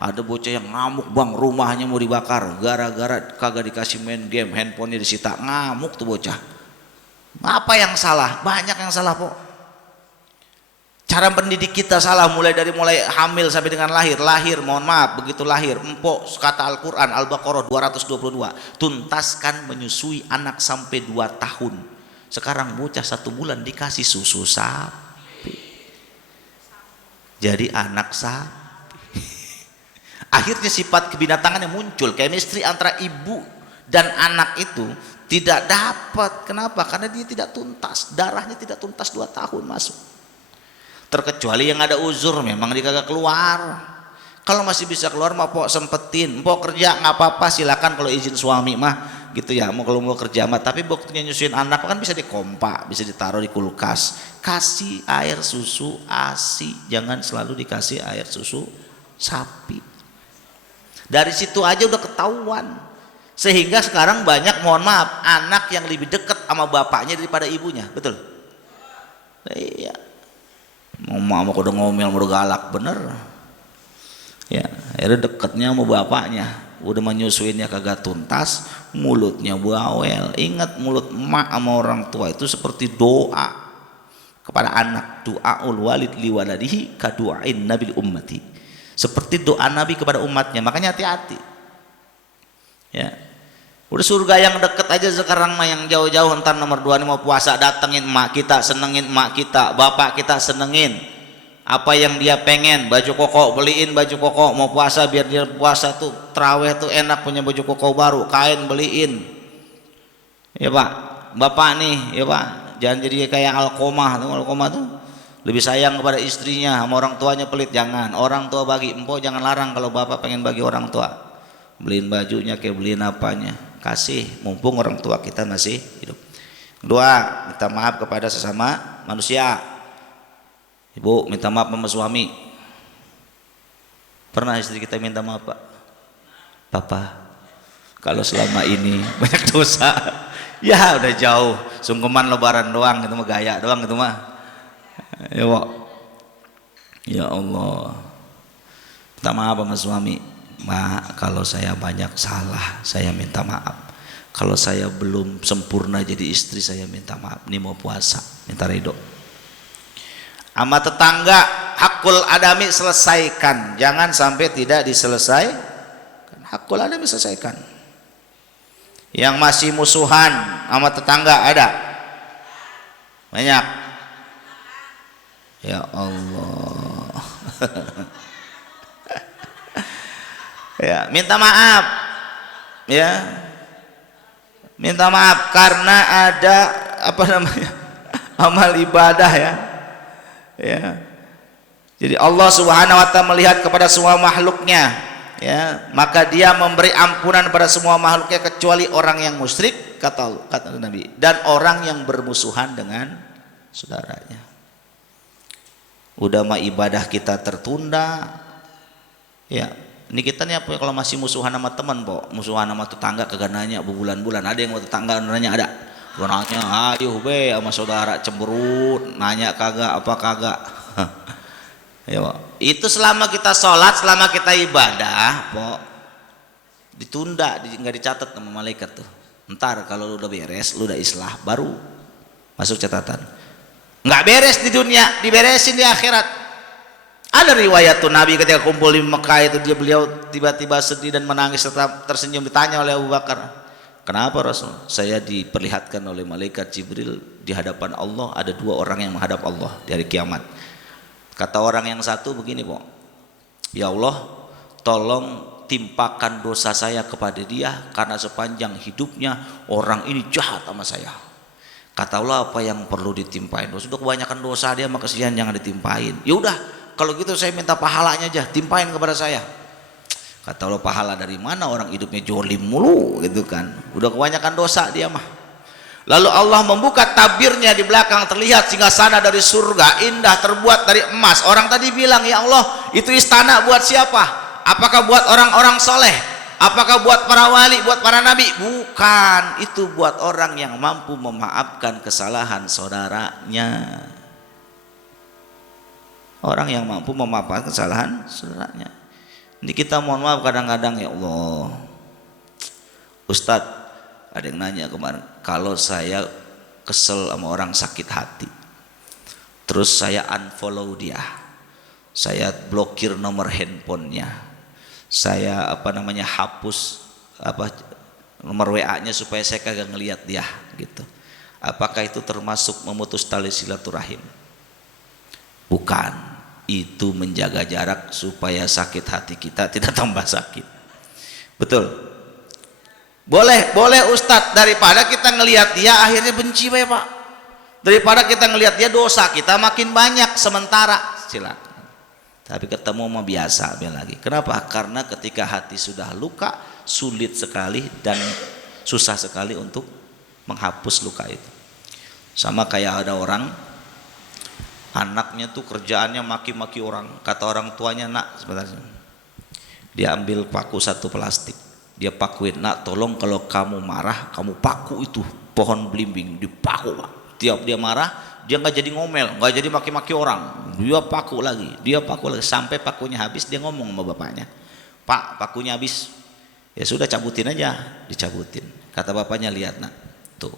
Ada bocah yang ngamuk bang, rumahnya mau dibakar gara-gara kagak dikasih main game, handphonenya disita, ngamuk tuh bocah. Apa yang salah? Banyak yang salah po. Cara pendidik kita salah, mulai hamil sampai dengan lahir, mohon maaf, begitu lahir, empok kata Al-Quran Al-Baqarah 222, tuntaskan menyusui anak sampai 2 tahun. Sekarang bocah 1 bulan dikasih susu sapi, jadi anak sapi. Akhirnya sifat kebinatangannya muncul, chemistry antara ibu dan anak itu tidak dapat. Kenapa? Karena dia tidak tuntas, darahnya tidak tuntas 2 tahun masuk. Terkecuali yang ada uzur, memang dia kagak keluar. Kalau masih bisa keluar mah pok sempetin, pok kerja nggak apa-apa, silakan kalau izin suami mah gitu ya, kalau mau kerja mah. Tapi waktunya nyusuin anak kan bisa dikompak, bisa ditaruh di kulkas. Kasih air susu ASI, jangan selalu dikasih air susu sapi. Dari situ aja udah ketahuan. Sehingga sekarang banyak, mohon maaf, anak yang lebih dekat sama bapaknya daripada ibunya, betul? Iya. Mama udah ngomel, udah galak, bener. Ya, akhirnya deketnya sama bapaknya, udah menyusuinnya kagak tuntas, mulutnya bawel. Ingat, mulut emak sama orang tua itu seperti doa kepada anak, doaul walid liwaladihi kadu'ain nabil ummati, seperti doa Nabi kepada umatnya. Makanya hati-hati ya. Udah surga yang deket aja sekarang mah, yang jauh-jauh entar nomor 2 nih mau puasa, datengin emak kita, senengin emak kita, bapak kita senengin apa yang dia pengen, baju koko beliin, baju koko mau puasa biar dia puasa tuh terawih tuh enak, punya baju koko baru, kain beliin ya pak. Bapak nih ya pak, jangan jadi kayak Alkomah tuh lebih sayang kepada istrinya, sama orang tuanya pelit. Jangan, orang tua bagi, empok jangan larang kalau bapak pengen bagi orang tua, beliin bajunya kayak beliin apanya, kasih, mumpung orang tua kita masih hidup. Kedua, minta maaf kepada sesama manusia. Ibu minta maaf sama suami. Pernah istri kita minta maaf pak? Papa, kalau selama ini banyak dosa, ya udah jauh, sungkeman lebaran doang gitu mah, gaya doang gitu mah. Ya pak, ya Allah, minta maaf sama suami. Ma, kalau saya banyak salah, saya minta maaf. Kalau saya belum sempurna jadi istri, saya minta maaf. Ini mau puasa, minta ridho. Sama tetangga, hakul adami selesaikan, jangan sampai tidak diselesaikan. Hakul adami selesaikan. Yang masih musuhan sama tetangga ada banyak. Ya Allah. Ya, minta maaf ya, minta maaf karena ada apa namanya, amal ibadah ya. Jadi Allah Subhanahu wa ta'ala melihat kepada semua makhluknya ya, maka dia memberi ampunan pada semua makhluknya kecuali orang yang musyrik, kata Nabi, dan orang yang bermusuhan dengan saudaranya. Udah mah ibadah kita tertunda ya. Ini kita nih apa kalau masih musuhan sama teman, po, musuhan sama tetangga kagak nanya berbulan-bulan. Ada yang mau tetangga nanya, ada. Gua nanya, ayo be sama saudara cemberut, nanya kagak apa kagak. Ya, po. Itu selama kita sholat, selama kita ibadah, po, ditunda, nggak dicatat sama malaikat tuh. Ntar kalau lu udah beres, lu udah islah, baru masuk catatan. Nggak beres di dunia, diberesin di akhirat. Ada riwayat tuh Nabi ketika kumpul di Mekah itu, beliau tiba-tiba sedih dan menangis serta tersenyum. Ditanya oleh Abu Bakar, kenapa Rasul? Saya diperlihatkan oleh malaikat Jibril di hadapan Allah ada 2 orang yang menghadap Allah di hari kiamat. Kata orang yang satu begini, po, ya Allah, tolong timpakan dosa saya kepada dia karena sepanjang hidupnya orang ini jahat sama saya. Kata Allah, apa yang perlu ditimpain? Sudah kebanyakan dosa dia, maka kesian jangan ditimpain. Ya udah, kalau gitu saya minta pahalanya aja, timpain kepada saya. Kata Allah, pahala dari mana, orang hidupnya jolim mulu gitu kan, udah kebanyakan dosa dia mah. Lalu Allah membuka tabirnya, di belakang terlihat singgasana dari surga, indah, terbuat dari emas. Orang tadi bilang, ya Allah, itu istana buat siapa? Apakah buat orang-orang soleh? Apakah buat para wali, buat para nabi? Bukan, itu buat orang yang mampu memaafkan kesalahan saudaranya. Orang yang mampu memaafkan kesalahan saudaranya. Ini kita mohon maaf kadang-kadang, ya Allah, Ustadz, ada yang nanya kemarin, kalau saya kesel sama orang sakit hati, terus saya unfollow dia, saya blokir nomor handphonenya, saya hapus nomor WA-nya supaya saya kagak ngelihat dia gitu. Apakah itu termasuk memutus tali silaturahim? Bukan, itu menjaga jarak supaya sakit hati kita tidak tambah sakit. Betul. Boleh Ustadz, daripada kita ngelihat dia akhirnya benci Pak, daripada kita ngelihat dia dosa kita makin banyak sementara, silakan. Tapi ketemu mah biasa lagi. Kenapa? Karena ketika hati sudah luka, sulit sekali dan susah sekali untuk menghapus luka itu. Sama kayak ada orang, anaknya tuh kerjaannya maki-maki orang. Kata orang tuanya, nak sebentar, dia ambil paku satu plastik, dia pakuin, nak tolong kalau kamu marah, kamu paku itu pohon belimbing, dipaku Pak. Tiap dia marah, dia nggak jadi ngomel, nggak jadi maki-maki orang, dia paku lagi, sampai pakunya habis. Dia ngomong sama bapaknya, Pak, pakunya habis. Ya sudah, cabutin aja. Dicabutin. Kata bapaknya, lihat nak, tuh,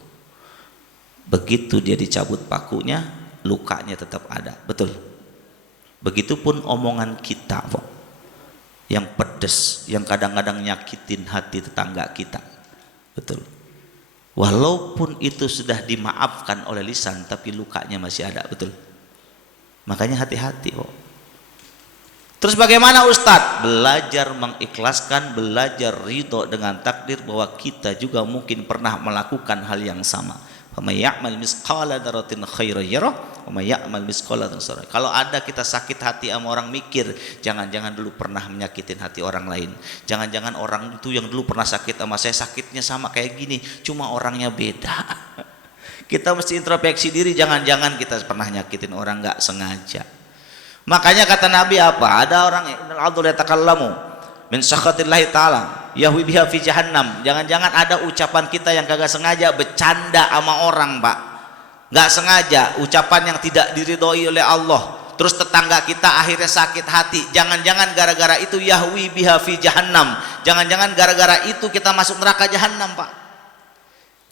begitu dia dicabut pakunya, lukanya tetap ada. Betul. Begitupun omongan kita Pak, yang pedes, yang kadang-kadang nyakitin hati tetangga kita. Betul. Walaupun itu sudah dimaafkan oleh lisan, tapi lukanya masih ada. Betul. Makanya hati-hati kok. Terus bagaimana Ustadz? Belajar mengikhlaskan, belajar ridho dengan takdir bahwa kita juga mungkin pernah melakukan hal yang sama. Faman ya'mal misqala dzarratin khairan yarah wa may ya'mal misqala dzarratin syarran. Kalau ada kita sakit hati sama orang, mikir, jangan-jangan dulu pernah menyakitin hati orang lain. Jangan-jangan orang itu yang dulu pernah sakit sama saya, sakitnya sama kayak gini, cuma orangnya beda. Kita mesti introspeksi diri, jangan-jangan kita pernah nyakitin orang nggak sengaja. Makanya kata Nabi apa? Ada orang innal adul yatakallamu min sakhatillahi ta'ala yahwi biha fi jahannam. Jangan-jangan ada ucapan kita yang kagak sengaja bercanda sama orang Pak, nggak sengaja, ucapan yang tidak diridhoi oleh Allah, terus tetangga kita akhirnya sakit hati. Jangan-jangan gara-gara itu yahwi biha fi jahannam, jangan-jangan gara-gara itu kita masuk neraka jahanam Pak.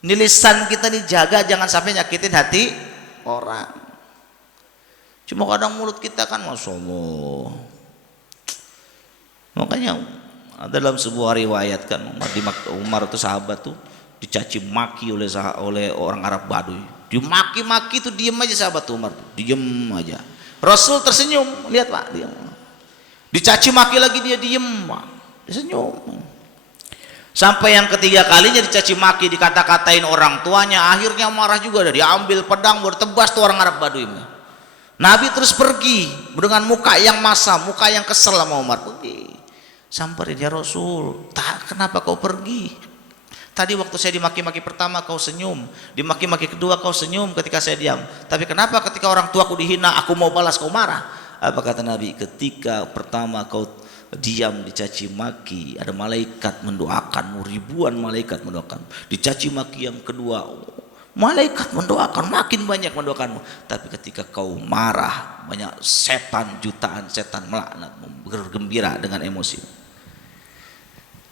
Ini lisan kita dijaga, jangan sampai nyakitin hati orang. Cuma kadang mulut kita kan Masya Allah. Makanya dalam sebuah riwayat kan, Umar itu sahabat tuh dicaci maki oleh orang Arab Baduy. Dimaki-maki tuh diem aja sahabat Umar, diem aja. Rasul tersenyum, lihat Pak, diam. Dicaci maki lagi dia diem Pak, dia senyum. Sampai yang ketiga kalinya dicaci maki, dikata-katain orang tuanya, akhirnya marah juga, diambil pedang bertebas tuh orang Arab Baduy. Nabi terus pergi dengan muka yang masam, muka yang kesel sama Umar. Pergi, samperin, ya Rasul, kenapa kau pergi? Tadi waktu saya dimaki-maki pertama kau senyum, dimaki-maki kedua kau senyum ketika saya diam. Tapi kenapa ketika orang tuaku dihina, aku mau balas kau marah? Apa kata Nabi? Ketika pertama kau diam dicaci maki, ada malaikat mendoakanmu, ribuan malaikat mendoakan. Dicaci maki yang kedua, malaikat mendoakan, makin banyak mendoakanmu. Tapi ketika kau marah, banyak setan, jutaan setan melaknatmu, bergembira dengan emosi.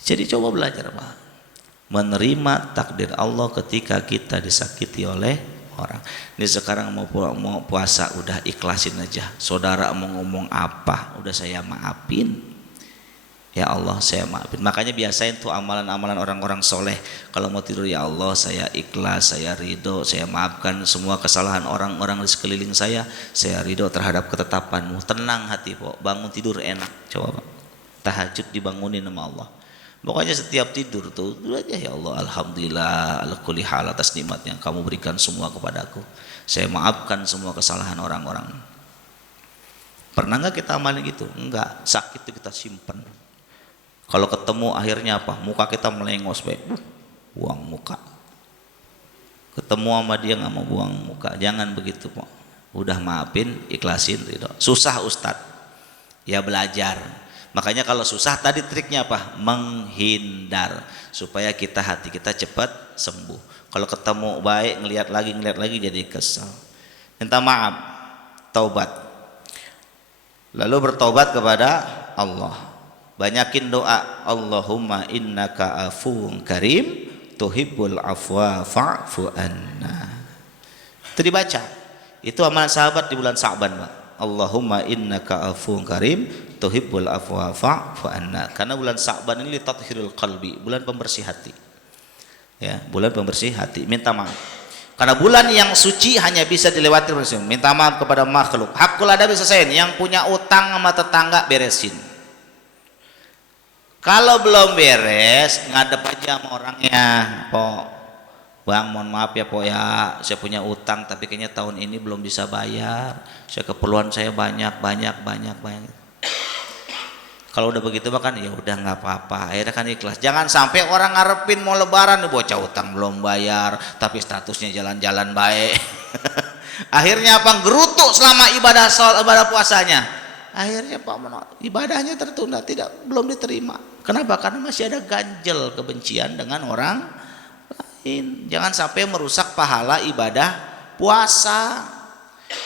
Jadi coba belajar Pak, menerima takdir Allah ketika kita disakiti oleh orang. Ini sekarang mau puasa, udah ikhlasin aja. Saudara mau ngomong apa, udah saya maafin. Ya Allah, saya maafin. Makanya biasain tuh amalan-amalan orang-orang soleh. Kalau mau tidur, ya Allah, saya ikhlas, saya ridho, saya maafkan semua kesalahan orang-orang di sekeliling saya ridho terhadap ketetapanmu. Tenang hati Pak, bangun tidur enak. Coba Pak, tahajud dibangunin sama Allah. Pokoknya setiap tidur tuh aja, ya Allah, alhamdulillah ala kulli hal atas nikmat yang kamu berikan semua kepadaku. Saya maafkan semua kesalahan orang-orang. Pernah nggak kita amalin gitu? Enggak, sakit itu kita simpen. Kalau ketemu akhirnya apa? Muka kita melengos, baik, buang muka. Ketemu sama dia nggak mau buang muka, jangan begitu Pak. Udah maafin, ikhlasin, ridho. Susah Ustadz, ya belajar. Makanya kalau susah tadi triknya apa? Menghindar supaya hati kita cepat sembuh. Kalau ketemu baik ngelihat lagi jadi kesal. Minta maaf, taubat. Lalu bertobat kepada Allah. Banyakin doa, Allahumma innaka afuwun karim tuhibbul afwa fa'fu anna. Itu dibaca. Itu amalan sahabat di bulan Sa'ban, Pak. Allahumma innaka afuwun karim tuhibbul afwa fa'fu anna. Karena bulan Sa'ban ini tathhirul qalbi, bulan pembersih hati. Ya, bulan pembersih hati. Minta maaf. Karena bulan yang suci hanya bisa dilewati bersih. Minta maaf kepada makhluk. Hakul adabi selesai. Yang punya utang sama tetangga beresin. Kalau belum beres, ngadep aja sama orangnya. Pok, bang, mohon maaf ya Pok ya, saya punya utang tapi kayaknya tahun ini belum bisa bayar. Saya keperluan saya banyak. Kalau udah begitu bahkan ya udah nggak apa-apa, akhirnya kan ikhlas. Jangan sampai orang ngarepin mau lebaran nih bocah utang belum bayar, tapi statusnya jalan-jalan baik. Akhirnya apa? Gerutu selama ibadah puasanya. Akhirnya Pak ibadahnya tertunda, belum diterima. Kenapa? Karena masih ada ganjel kebencian dengan orang lain. Jangan sampai merusak pahala ibadah puasa.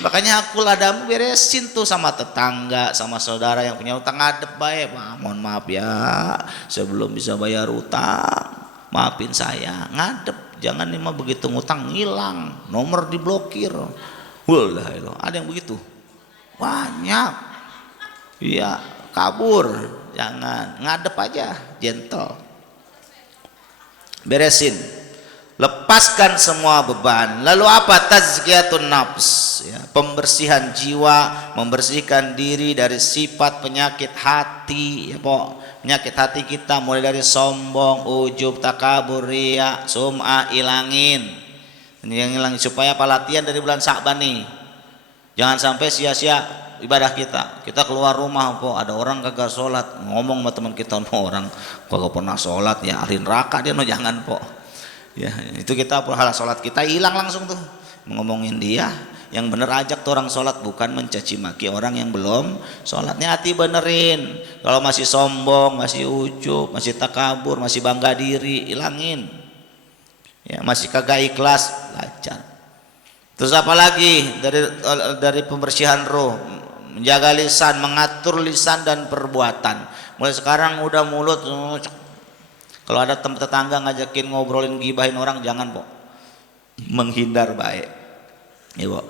Makanya aku ladam beresin tuh sama tetangga, sama saudara yang punya utang, ngadep baik, Pak, mohon maaf ya, saya belum bisa bayar utang, maafin saya, ngadep. Jangan nih mah begitu ngutang ngilang, nomor diblokir. Wallah itu ada yang begitu banyak. Iya, kabur. Jangan, ngadep aja, gentle. Beresin. Lepaskan semua beban. Lalu apa? Tazkiyatun nafs, ya, pembersihan jiwa, membersihkan diri dari sifat penyakit hati, ya Pok. Penyakit hati kita mulai dari sombong, ujub, takabur, riya, sum'ah, ilangin. Ini yang hilangin supaya apa? Latihan dari bulan Sa'ban nih. Jangan sampai sia-sia ibadah kita. Kita keluar rumah Pok, ada orang kagak sholat, ngomong sama teman kita, orang kagak pernah sholat ya, ahli neraka dia. No, jangan Pok. Ya, itu kita pahala sholat kita hilang langsung tuh. Ngomongin dia, yang bener ajak tuh orang sholat, bukan mencaci maki orang yang belum sholatnya. Hati benerin. Kalau masih sombong, masih ujub, masih takabur, masih bangga diri, hilangin. Ya, masih kagak ikhlas, lancar. Terus apa lagi dari pembersihan roh? Menjaga lisan, mengatur lisan dan perbuatan. Mulai sekarang udah mulut. Kalau ada tetangga ngajakin ngobrolin gibahin orang, jangan Pok. Menghindar baik. Ya Pok.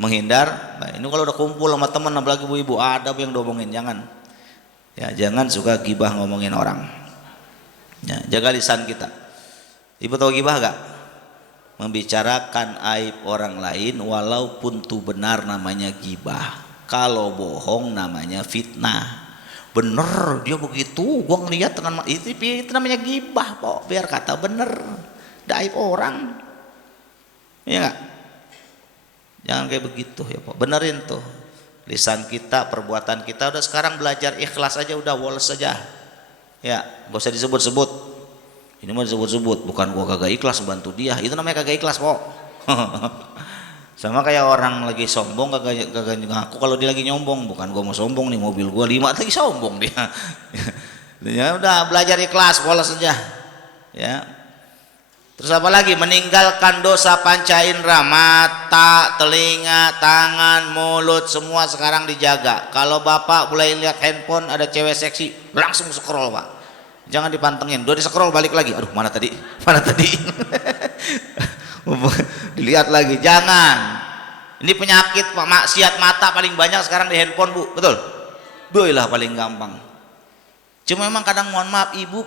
Menghindar baik. Ini kalau udah kumpul sama teman, apalagi ibu-ibu, ada yang diomongin, jangan. Ya, jangan suka gibah ngomongin orang. Ya, jaga lisan kita. Ibu tahu gibah gak? Membicarakan aib orang lain walaupun itu benar namanya gibah. Kalau bohong namanya fitnah. Bener dia begitu, gua ngeliat dengan itu namanya gibah Pok. Biar kata bener, aib orang, ya nggak? Jangan kayak begitu ya Pok. Benerin tuh lisan kita, perbuatan kita. Udah sekarang belajar ikhlas aja, udah woles saja. Ya, gak usah disebut-sebut. Ini mau disebut-sebut, bukan gua kagak ikhlas bantu dia. Itu namanya kagak ikhlas Pok. Sama kayak orang lagi sombong kagak ngaku kalau dia lagi nyombong, bukan gua mau sombong nih, mobil gua 5 lagi sombong dia. Ya udah belajar ikhlas, polos saja. Ya. Terus apa lagi? Meninggalkan dosa panca indera, mata, telinga, tangan, mulut, semua sekarang dijaga. Kalau Bapak mulai lihat handphone ada cewek seksi, langsung scroll Pak. Jangan dipantengin, udah di scroll balik lagi. Aduh, mana tadi? Dilihat lagi, jangan. Ini penyakit Pak, maksiat mata paling banyak sekarang di handphone Bu, betul? Boilah paling gampang. Cuma memang kadang mohon maaf ibu,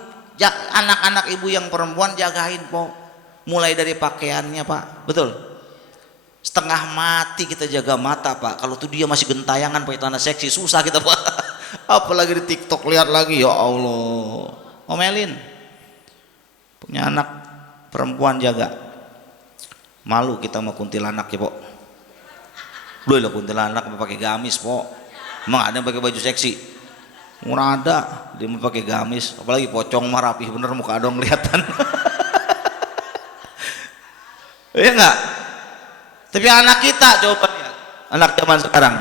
anak-anak ibu yang perempuan jagain Pok. Mulai dari pakaiannya Pak, betul? Setengah mati kita jaga mata Pak. Kalau tuh dia masih gentayangan pakai celana seksi, susah kita Pak. Apalagi di TikTok lihat lagi, ya Allah. Omelin. Punya anak perempuan jaga. Malu kita mau kuntilanak ya Pok. Loh lah kuntilanak mau pakai gamis Pok. Emang ada yang pakai baju seksi? Murah ada, dia mau pakai gamis. Apalagi pocong mah rapih bener, muka dong kelihatan. Iya enggak? Tapi anak kita coba lihat, anak zaman sekarang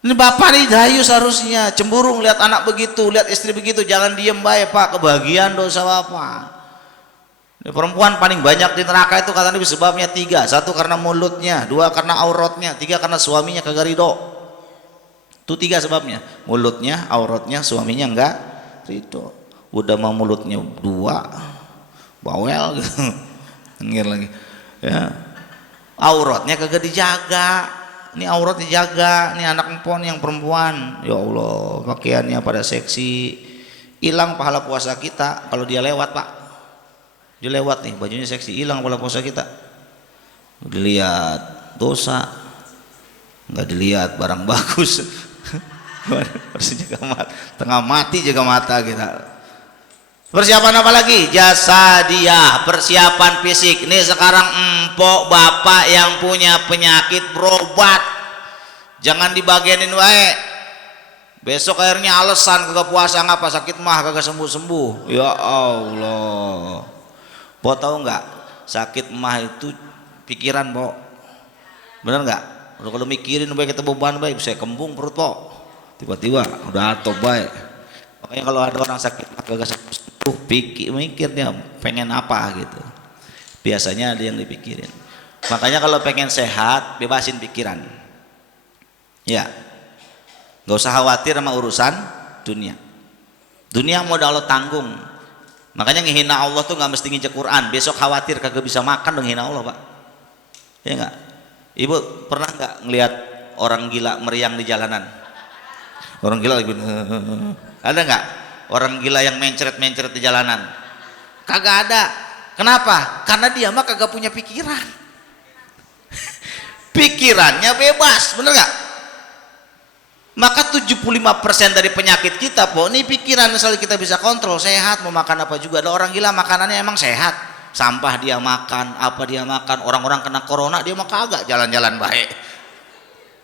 Ini bapak nih dayus harusnya, cemburu lihat anak begitu, lihat istri begitu, jangan diem baik pak, kebahagiaan dosa bapak. Ini perempuan paling banyak di neraka itu kata Nabi sebabnya 3, 1 karena mulutnya, 2 karena auratnya, 3 karena suaminya kagak ridho. Itu 3 sebabnya, mulutnya, auratnya, suaminya enggak ridho. Udah mau mulutnya 2, bawel gitu, ngir lagi, ya. Auratnya kagak dijaga. Ini aurat dijaga, ini anak empon yang perempuan, ya Allah, pakaiannya pada seksi, hilang pahala puasa kita kalau dia lewat pak, dia lewat nih bajunya seksi, hilang pahala puasa kita. Dilihat dosa, nggak dilihat barang bagus. Harus jaga mata, tengah mati jaga mata kita. Persiapan apa lagi? Jasadiah, persiapan fisik. Ini sekarang empok bapak yang punya penyakit berobat, jangan dibagianin wae. Besok akhirnya alasan kagak puasa ngapa, sakit mah kagak sembuh-sembuh. Ya Allah. Pok tahu nggak? Sakit mah itu pikiran pok. Bener nggak? Kalau mikirin baik kita beban baik, bisa kembung perut pok. Tiba-tiba udah atop baik. Makanya kalau ada orang sakit mah kagak sembuh, mikir dia pengen apa gitu, biasanya ada yang dipikirin. Makanya kalau pengen sehat bebasin pikiran ya, nggak usah khawatir sama urusan dunia. Dunia mau Allah tanggung. Makanya ngehina Allah tuh nggak mesti nginjek Quran, besok khawatir kagak bisa makan dong ngehina Allah pak, ya nggak? Ibu pernah nggak ngelihat orang gila meriang di jalanan? Orang gila lagi ada nggak? Orang gila yang mencret-mencret di jalanan? Kagak ada. Kenapa? Karena dia mah kagak punya pikiran. Pikirannya bebas, bener gak? Maka 75% dari penyakit kita po, ini pikiran. Misalnya kita bisa kontrol, sehat, mau makan apa juga. Ada orang gila makanannya emang sehat, sampah dia makan, apa dia makan. Orang-orang kena corona dia mah kagak jalan-jalan baik.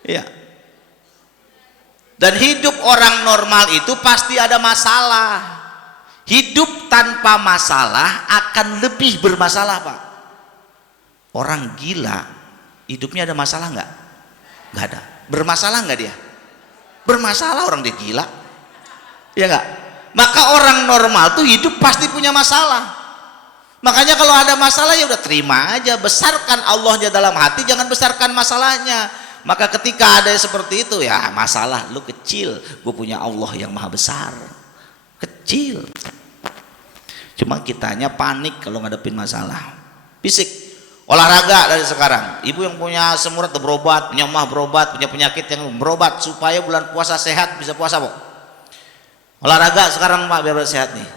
Iya. Dan hidup orang normal itu pasti ada masalah. Hidup tanpa masalah akan lebih bermasalah pak. Orang gila hidupnya ada masalah nggak? Nggak ada. Bermasalah nggak dia? Bermasalah orang dia gila, ya nggak? Maka orang normal tuh hidup pasti punya masalah. Makanya kalau ada masalah ya udah terima aja, besarkan Allahnya dalam hati, jangan besarkan masalahnya. Maka ketika ada seperti itu, ya masalah lu kecil, gue punya Allah yang maha besar. Kecil. Cuma kitanya panik kalau ngadepin masalah. Fisik, olahraga dari sekarang. Ibu yang punya asam urat berobat, punya mah berobat, punya penyakit yang berobat supaya bulan puasa sehat bisa puasa kok. Olahraga sekarang pak biar sehat nih,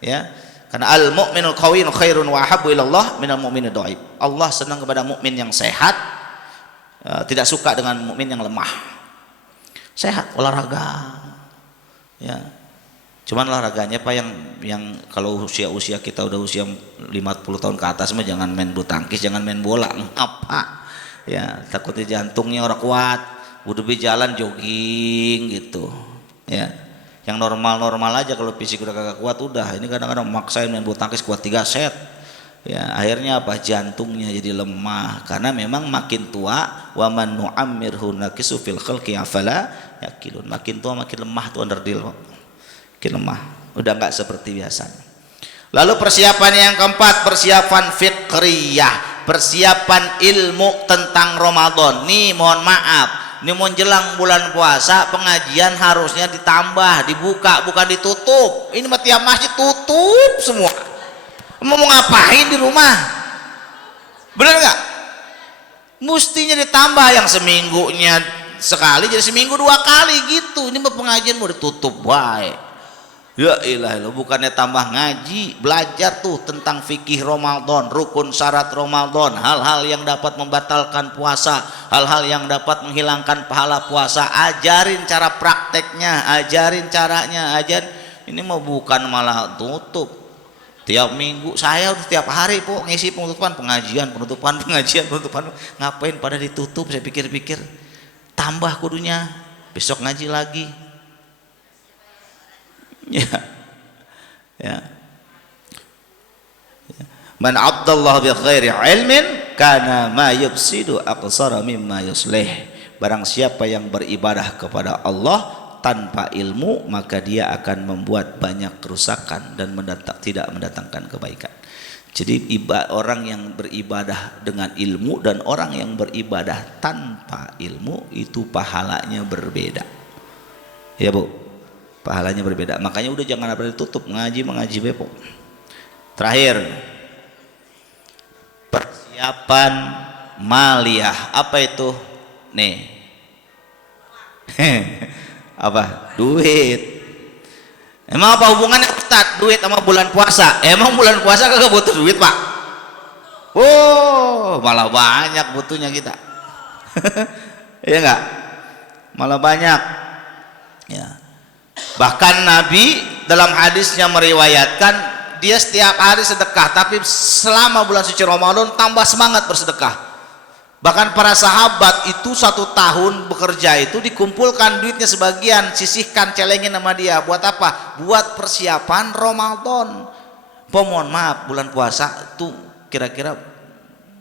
ya. Karena al mu'minul qawiyyu khairun wa ahabbu ilallah minal mu'minid dhaif. Allah senang kepada mukmin yang sehat. Tidak suka dengan mukmin yang lemah. Sehat olahraga ya, cuman olahraganya pak yang kalau usia kita udah usia 50 tahun ke atas mah jangan main bulu tangkis, jangan main bola apa ya, takutnya jantungnya orang kuat. Udah jalan jogging gitu ya, yang normal aja. Kalau fisik udah kagak kuat udah, ini kadang-kadang maksain main bulu tangkis kuat 3 set ya, akhirnya apa, jantungnya jadi lemah. Karena memang makin tua, wa man nu'ammirhu nakisu fil khalqi afala yaqilun, makin tua makin lemah tuh underdil, makin lemah, udah nggak seperti biasanya. Lalu persiapan yang keempat, persiapan fikriyah, persiapan ilmu tentang Ramadan. Nih mohon maaf, ini mau jelang bulan puasa, pengajian harusnya ditambah, dibuka, bukan ditutup. Ini mah tiap masjid tutup semua. Mau ngapain di rumah? Bener nggak? Mestinya ditambah, yang seminggunya sekali jadi seminggu 2 kali gitu. Ini pengajian mau ditutup baik. Ya ilah, bukannya tambah ngaji, belajar tuh tentang fikih Ramadan, rukun syarat Ramadan, hal-hal yang dapat membatalkan puasa, hal-hal yang dapat menghilangkan pahala puasa. Ajarin cara prakteknya, ajarin caranya, ajarin. Ini mau bukan malah tutup. Tiap minggu saya udah tiap hari po ngisi penutupan pengajian, ngapain pada ditutup? Saya pikir-pikir tambah kudunya, besok ngaji lagi ya. Man abdallah bi ghairi ilmin kana ma yufsidu aqsara mimma yuslih. barang siapa yang beribadah kepada Allah tanpa ilmu, maka dia akan membuat banyak kerusakan dan tidak mendatangkan kebaikan. Jadi orang yang beribadah dengan ilmu dan orang yang beribadah tanpa ilmu itu pahalanya berbeda. Ya Bu, pahalanya berbeda. Makanya udah jangan apa ditutup, mengaji Bepo. Terakhir, persiapan maliyah. Apa itu? Nih. Apa? Duit. Emang apa hubungannya Ustaz duit sama bulan puasa? Emang bulan puasa kagak butuh duit Pak? Oh, malah banyak butuhnya kita. Iya enggak? Malah banyak. Ya. Bahkan Nabi dalam hadisnya meriwayatkan dia setiap hari sedekah, tapi selama bulan suci Ramadan tambah semangat bersedekah. Bahkan para sahabat itu 1 tahun bekerja itu dikumpulkan duitnya sebagian, sisihkan, celengin sama dia. Buat apa? Buat persiapan Ramadan. Mohon maaf, bulan puasa tuh kira-kira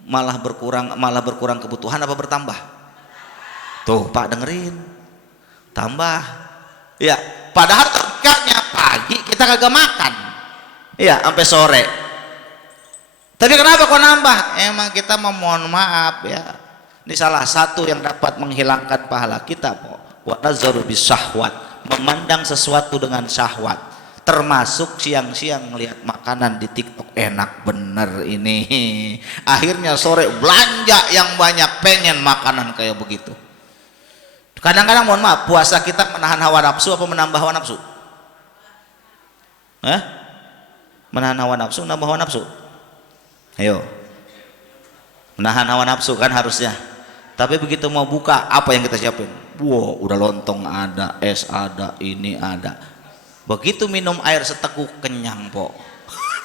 malah berkurang kebutuhan apa bertambah? Tuh Pak dengerin, tambah. Ya, padahal logikanya pagi kita kagak makan, ya sampai sore. Tapi kenapa kok nambah? Emang kita memohon maaf ya. Ini salah satu yang dapat menghilangkan pahala kita, wa nazaru bisahwat, memandang sesuatu dengan syahwat. Termasuk siang-siang melihat makanan di TikTok, enak bener ini. Akhirnya sore belanja yang banyak, pengen makanan kayak begitu. Kadang-kadang mohon maaf, puasa kita menahan hawa nafsu apa menambah hawa nafsu? Menahan hawa nafsu, menambah hawa nafsu? Ayo, menahan hawa nafsu kan harusnya. Tapi begitu mau buka, apa yang kita siapin? Wow, udah lontong ada, es ada, ini ada. Begitu minum air seteguk kenyang po.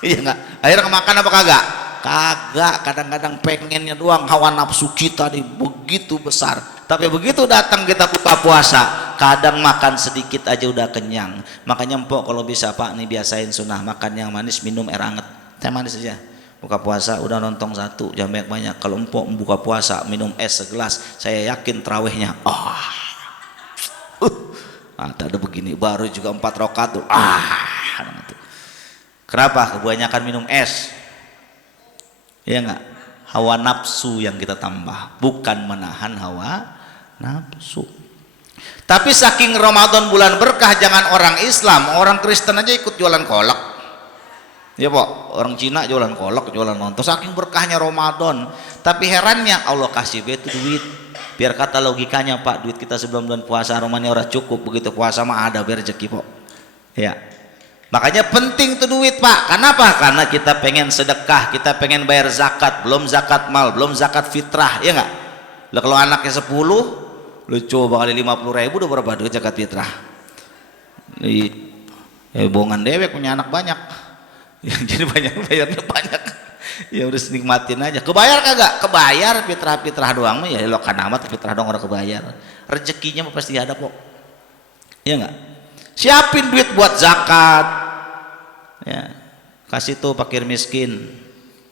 Iya nggak? Akhirnya kemakan apa kagak? Kagak. Kadang-kadang pengennya doang, hawa nafsu kita nih begitu besar. Tapi begitu datang kita buka puasa, kadang makan sedikit aja udah kenyang. Makanya empok kalau bisa Pak nih biasain sunnah makan yang manis, minum air hangat, teh manis aja. Buka puasa udah lontong 1 jangan banyak. Kalau empok buka puasa minum es segelas, saya yakin terawihnya ada begini baru juga 4 rakaat tuh Kenapa? Kebanyakan minum es. Ya enggak? Hawa nafsu yang kita tambah, bukan menahan hawa nafsu. Tapi saking Ramadan bulan berkah, jangan orang Islam, orang Kristen aja ikut jualan kolak. Ya Pak, orang Cina jualan kolak, jualan lontong, saking berkahnya Ramadan. Tapi herannya Allah kasih itu duit. Biar kata logikanya Pak, duit kita sebelum bulan puasa Romanya orang cukup, begitu puasa mah ada biar rezeki Pak. Ya. Makanya penting tuh duit Pak. Kenapa? Karena kita pengen sedekah, kita pengen bayar zakat, belum zakat mal, belum zakat fitrah, ya enggak? Lah kalau anaknya 10, lu coba kali 50.000 udah berapa duit zakat fitrah? Bohongan dewek punya anak banyak. Yang jadi banyak bayarnya banyak. Ya udah nikmatin aja. Kebayar kagak? Kebayar fitrah doang mah ya lo kan amat fitrah doang orang kebayar. Rezekinya mah pasti ada kok. Iya enggak? Siapin duit buat zakat. Ya. Kasih tuh fakir miskin.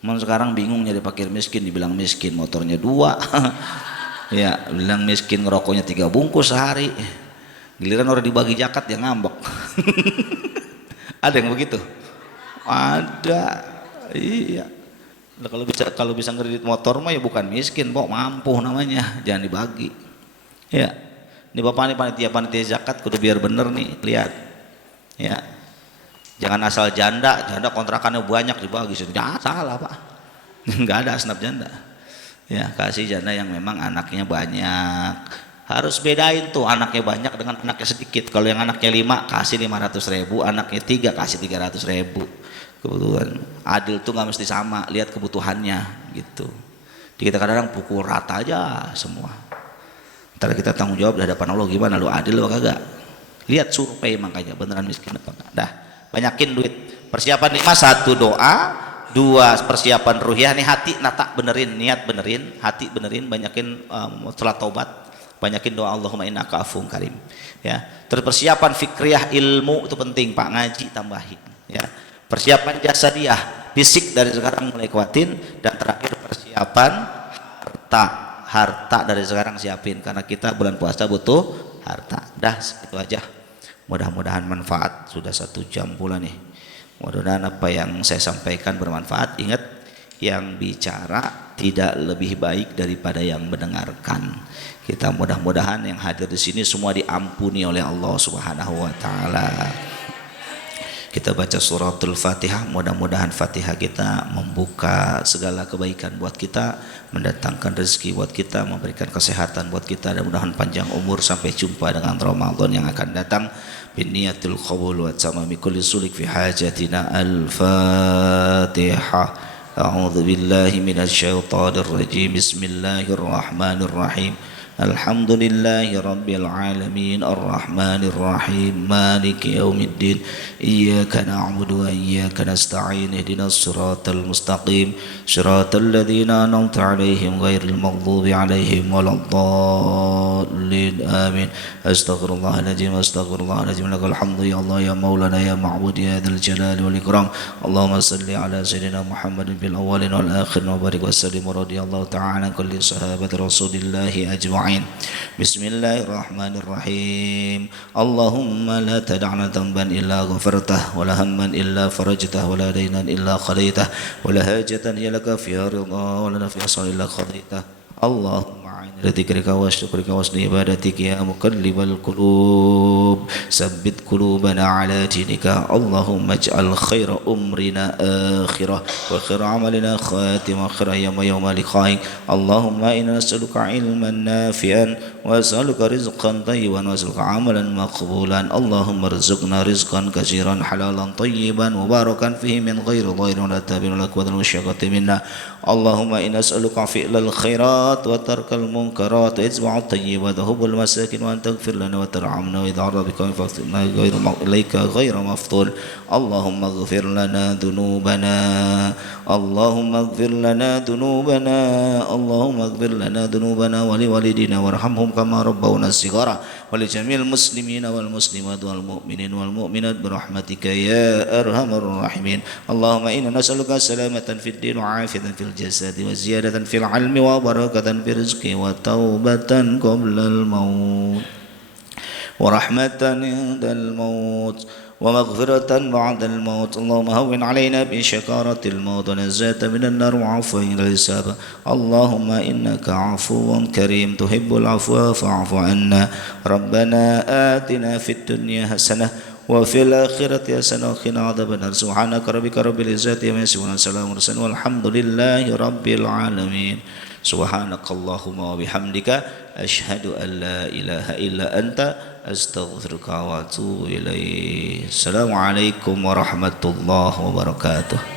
Mau sekarang bingung nyari fakir miskin, dibilang miskin motornya 2. Ya, bilang miskin ngerokoknya 3 bungkus sehari. Giliran orang dibagi zakat dia ngambek. Ada yang begitu? Ada. Iya. Nah, kalau bisa ngredit motor mah ya bukan miskin, Pok, mampu namanya. Jangan dibagi. Ya. Ini Bapak nih panitia zakat kudu biar bener nih, lihat. Ya. Jangan asal janda kontrakannya banyak dibagi. Jangan salah, Pak. Enggak ada asnaf janda. Ya, kasih janda yang memang anaknya banyak. Harus bedain tuh anaknya banyak dengan anaknya sedikit. Kalau yang anaknya 5 kasih 500.000, anaknya 3 kasih 300.000. Kebutuhan adil tuh nggak mesti sama, lihat kebutuhannya gitu. Di kita kadang pukul rata aja semua. Ntar kita tanggung jawab di hadapan Allah gimana, lu adil lu kagak? Lihat survei makanya beneran miskin apa enggak. Dah, banyakin duit. Persiapan 5, 1 doa, 2 persiapan ruhiyah nih, hati nata benerin, niat benerin, hati benerin, banyakin setelah taubat, banyakin doa Allahumma innaka afuwwun karim. Ya. Terus persiapan fikriyah ilmu itu penting Pak, ngaji tambahin ya. Persiapan jasadiah fisik dari sekarang mulai kuatin, dan terakhir persiapan harta dari sekarang siapin, karena kita bulan puasa butuh harta. Dah segitu aja, mudah-mudahan manfaat. Sudah 1 jam pula nih. Mudah-mudahan apa yang saya sampaikan bermanfaat. Ingat, yang bicara tidak lebih baik daripada yang mendengarkan. Kita mudah-mudahan yang hadir di sini semua diampuni oleh Allah Subhanahu wa taala. Kita baca suratul Fatihah, mudah-mudahan Fatihah kita membuka segala kebaikan buat kita, mendatangkan rezeki buat kita, memberikan kesehatan buat kita, dan mudah-mudahan panjang umur sampai jumpa dengan Ramadan yang akan datang. Biniyatul qabul wa tamami kulli sulik fi hajatina. Al-Fatihah. A'udzu billahi minasy syaithanir rajim. Bismillahirrahmanirrahim. Alhamdulillahi rabbil alamin, arrahmanir rahim, maliki yaumiddin, iyyaka na'budu wa iyyaka nasta'in, ihdinas siratal mustaqim, siratal ladzina an'amta 'alaihim ghairil maghdubi 'alaihim waladdallin. Amin. Astaghfirullahaladzim, astaghfirullahaladzim, lakal hamdu ya Allah ya maulana ya ma'bud ya dzal jalali wal ikram. Allahumma salli ala sayyidina Muhammadin fil awwalin wal akhirin wa barik wa sallim radhiyallahu ta'ala kulli sahabati rasulillahi ajma'in. Bismillahirrahmanirrahim. Allahumma la tad'na dhanban illa ghafartah, wa la hamman illa farajtah, wa la daynan illa qadaitah, wa la hajatan hiya laka fiha ridha, wa lana fiha sa'al illa qadaitah. Allahumma a'inna wa syukrika wa husni ibadatika ya muqallibal qulub, sabbit qulubana ala dinika. Allahumma ij'al khaira umrina akhirah wa khaira amalina khatimah, khaira yawma liqa'ik. Allahumma inna nas'aluka ilman nafi'an wa nas'aluka rizqan tayyiban wa nas'aluka amalan maqbulan. Allahumma rizqna rizqan katsiran halalan tayyiban mubarakan fihi min ghairi dhairin wa la tabin wa la quwwata illa billahi minna. Allahumma inna nas'aluka fi'lal khairat wa tarkal munkarat wa itba'at tayyibat wa hubbal masakin wa an taghfir lana wa tarhamna wa idza rabbika fa'tina ilaika ghairu maftul. Allahumma ighfir lana dhunubana, Allahumma ighfir lana dhunubana, Allahumma ighfir lana dhunubana wa liwalidina warhamhum kama rabbawna shighara wa li jamil muslimina wal muslimat wal mu'minin wal mu'minat birahmatika ya arhamar rahimin. Allahumma inna nas'aluka salamatan fid din wa 'afiyatan fil jasadi wa ziyadatan fil 'ilmi wa barakatan fil rizqi wa taubatan qabla al maut wa rahmatan indal maut wa maghfiratan ba'dal maut. Allahumma hawwin 'alaina bi syakaratil maut wa najata minan nar wa 'afwan ila hisab. Allahumma innaka 'afuwun karim tuhibbul 'afwa fa'fu 'anna. Rabbana atina fid dunya hasanah wa fil akhirati hasanah wa qina adzabannar. Subhanaka rabbika rabbil izzati amma yasifun, salamun walhamdulillahi rabbil alamin. Subhanakallahumma wa bihamdika asyhadu an la ilaha illa anta astaghfiruka wa atubu ilaik. Assalamualaikum warahmatullahi wabarakatuh.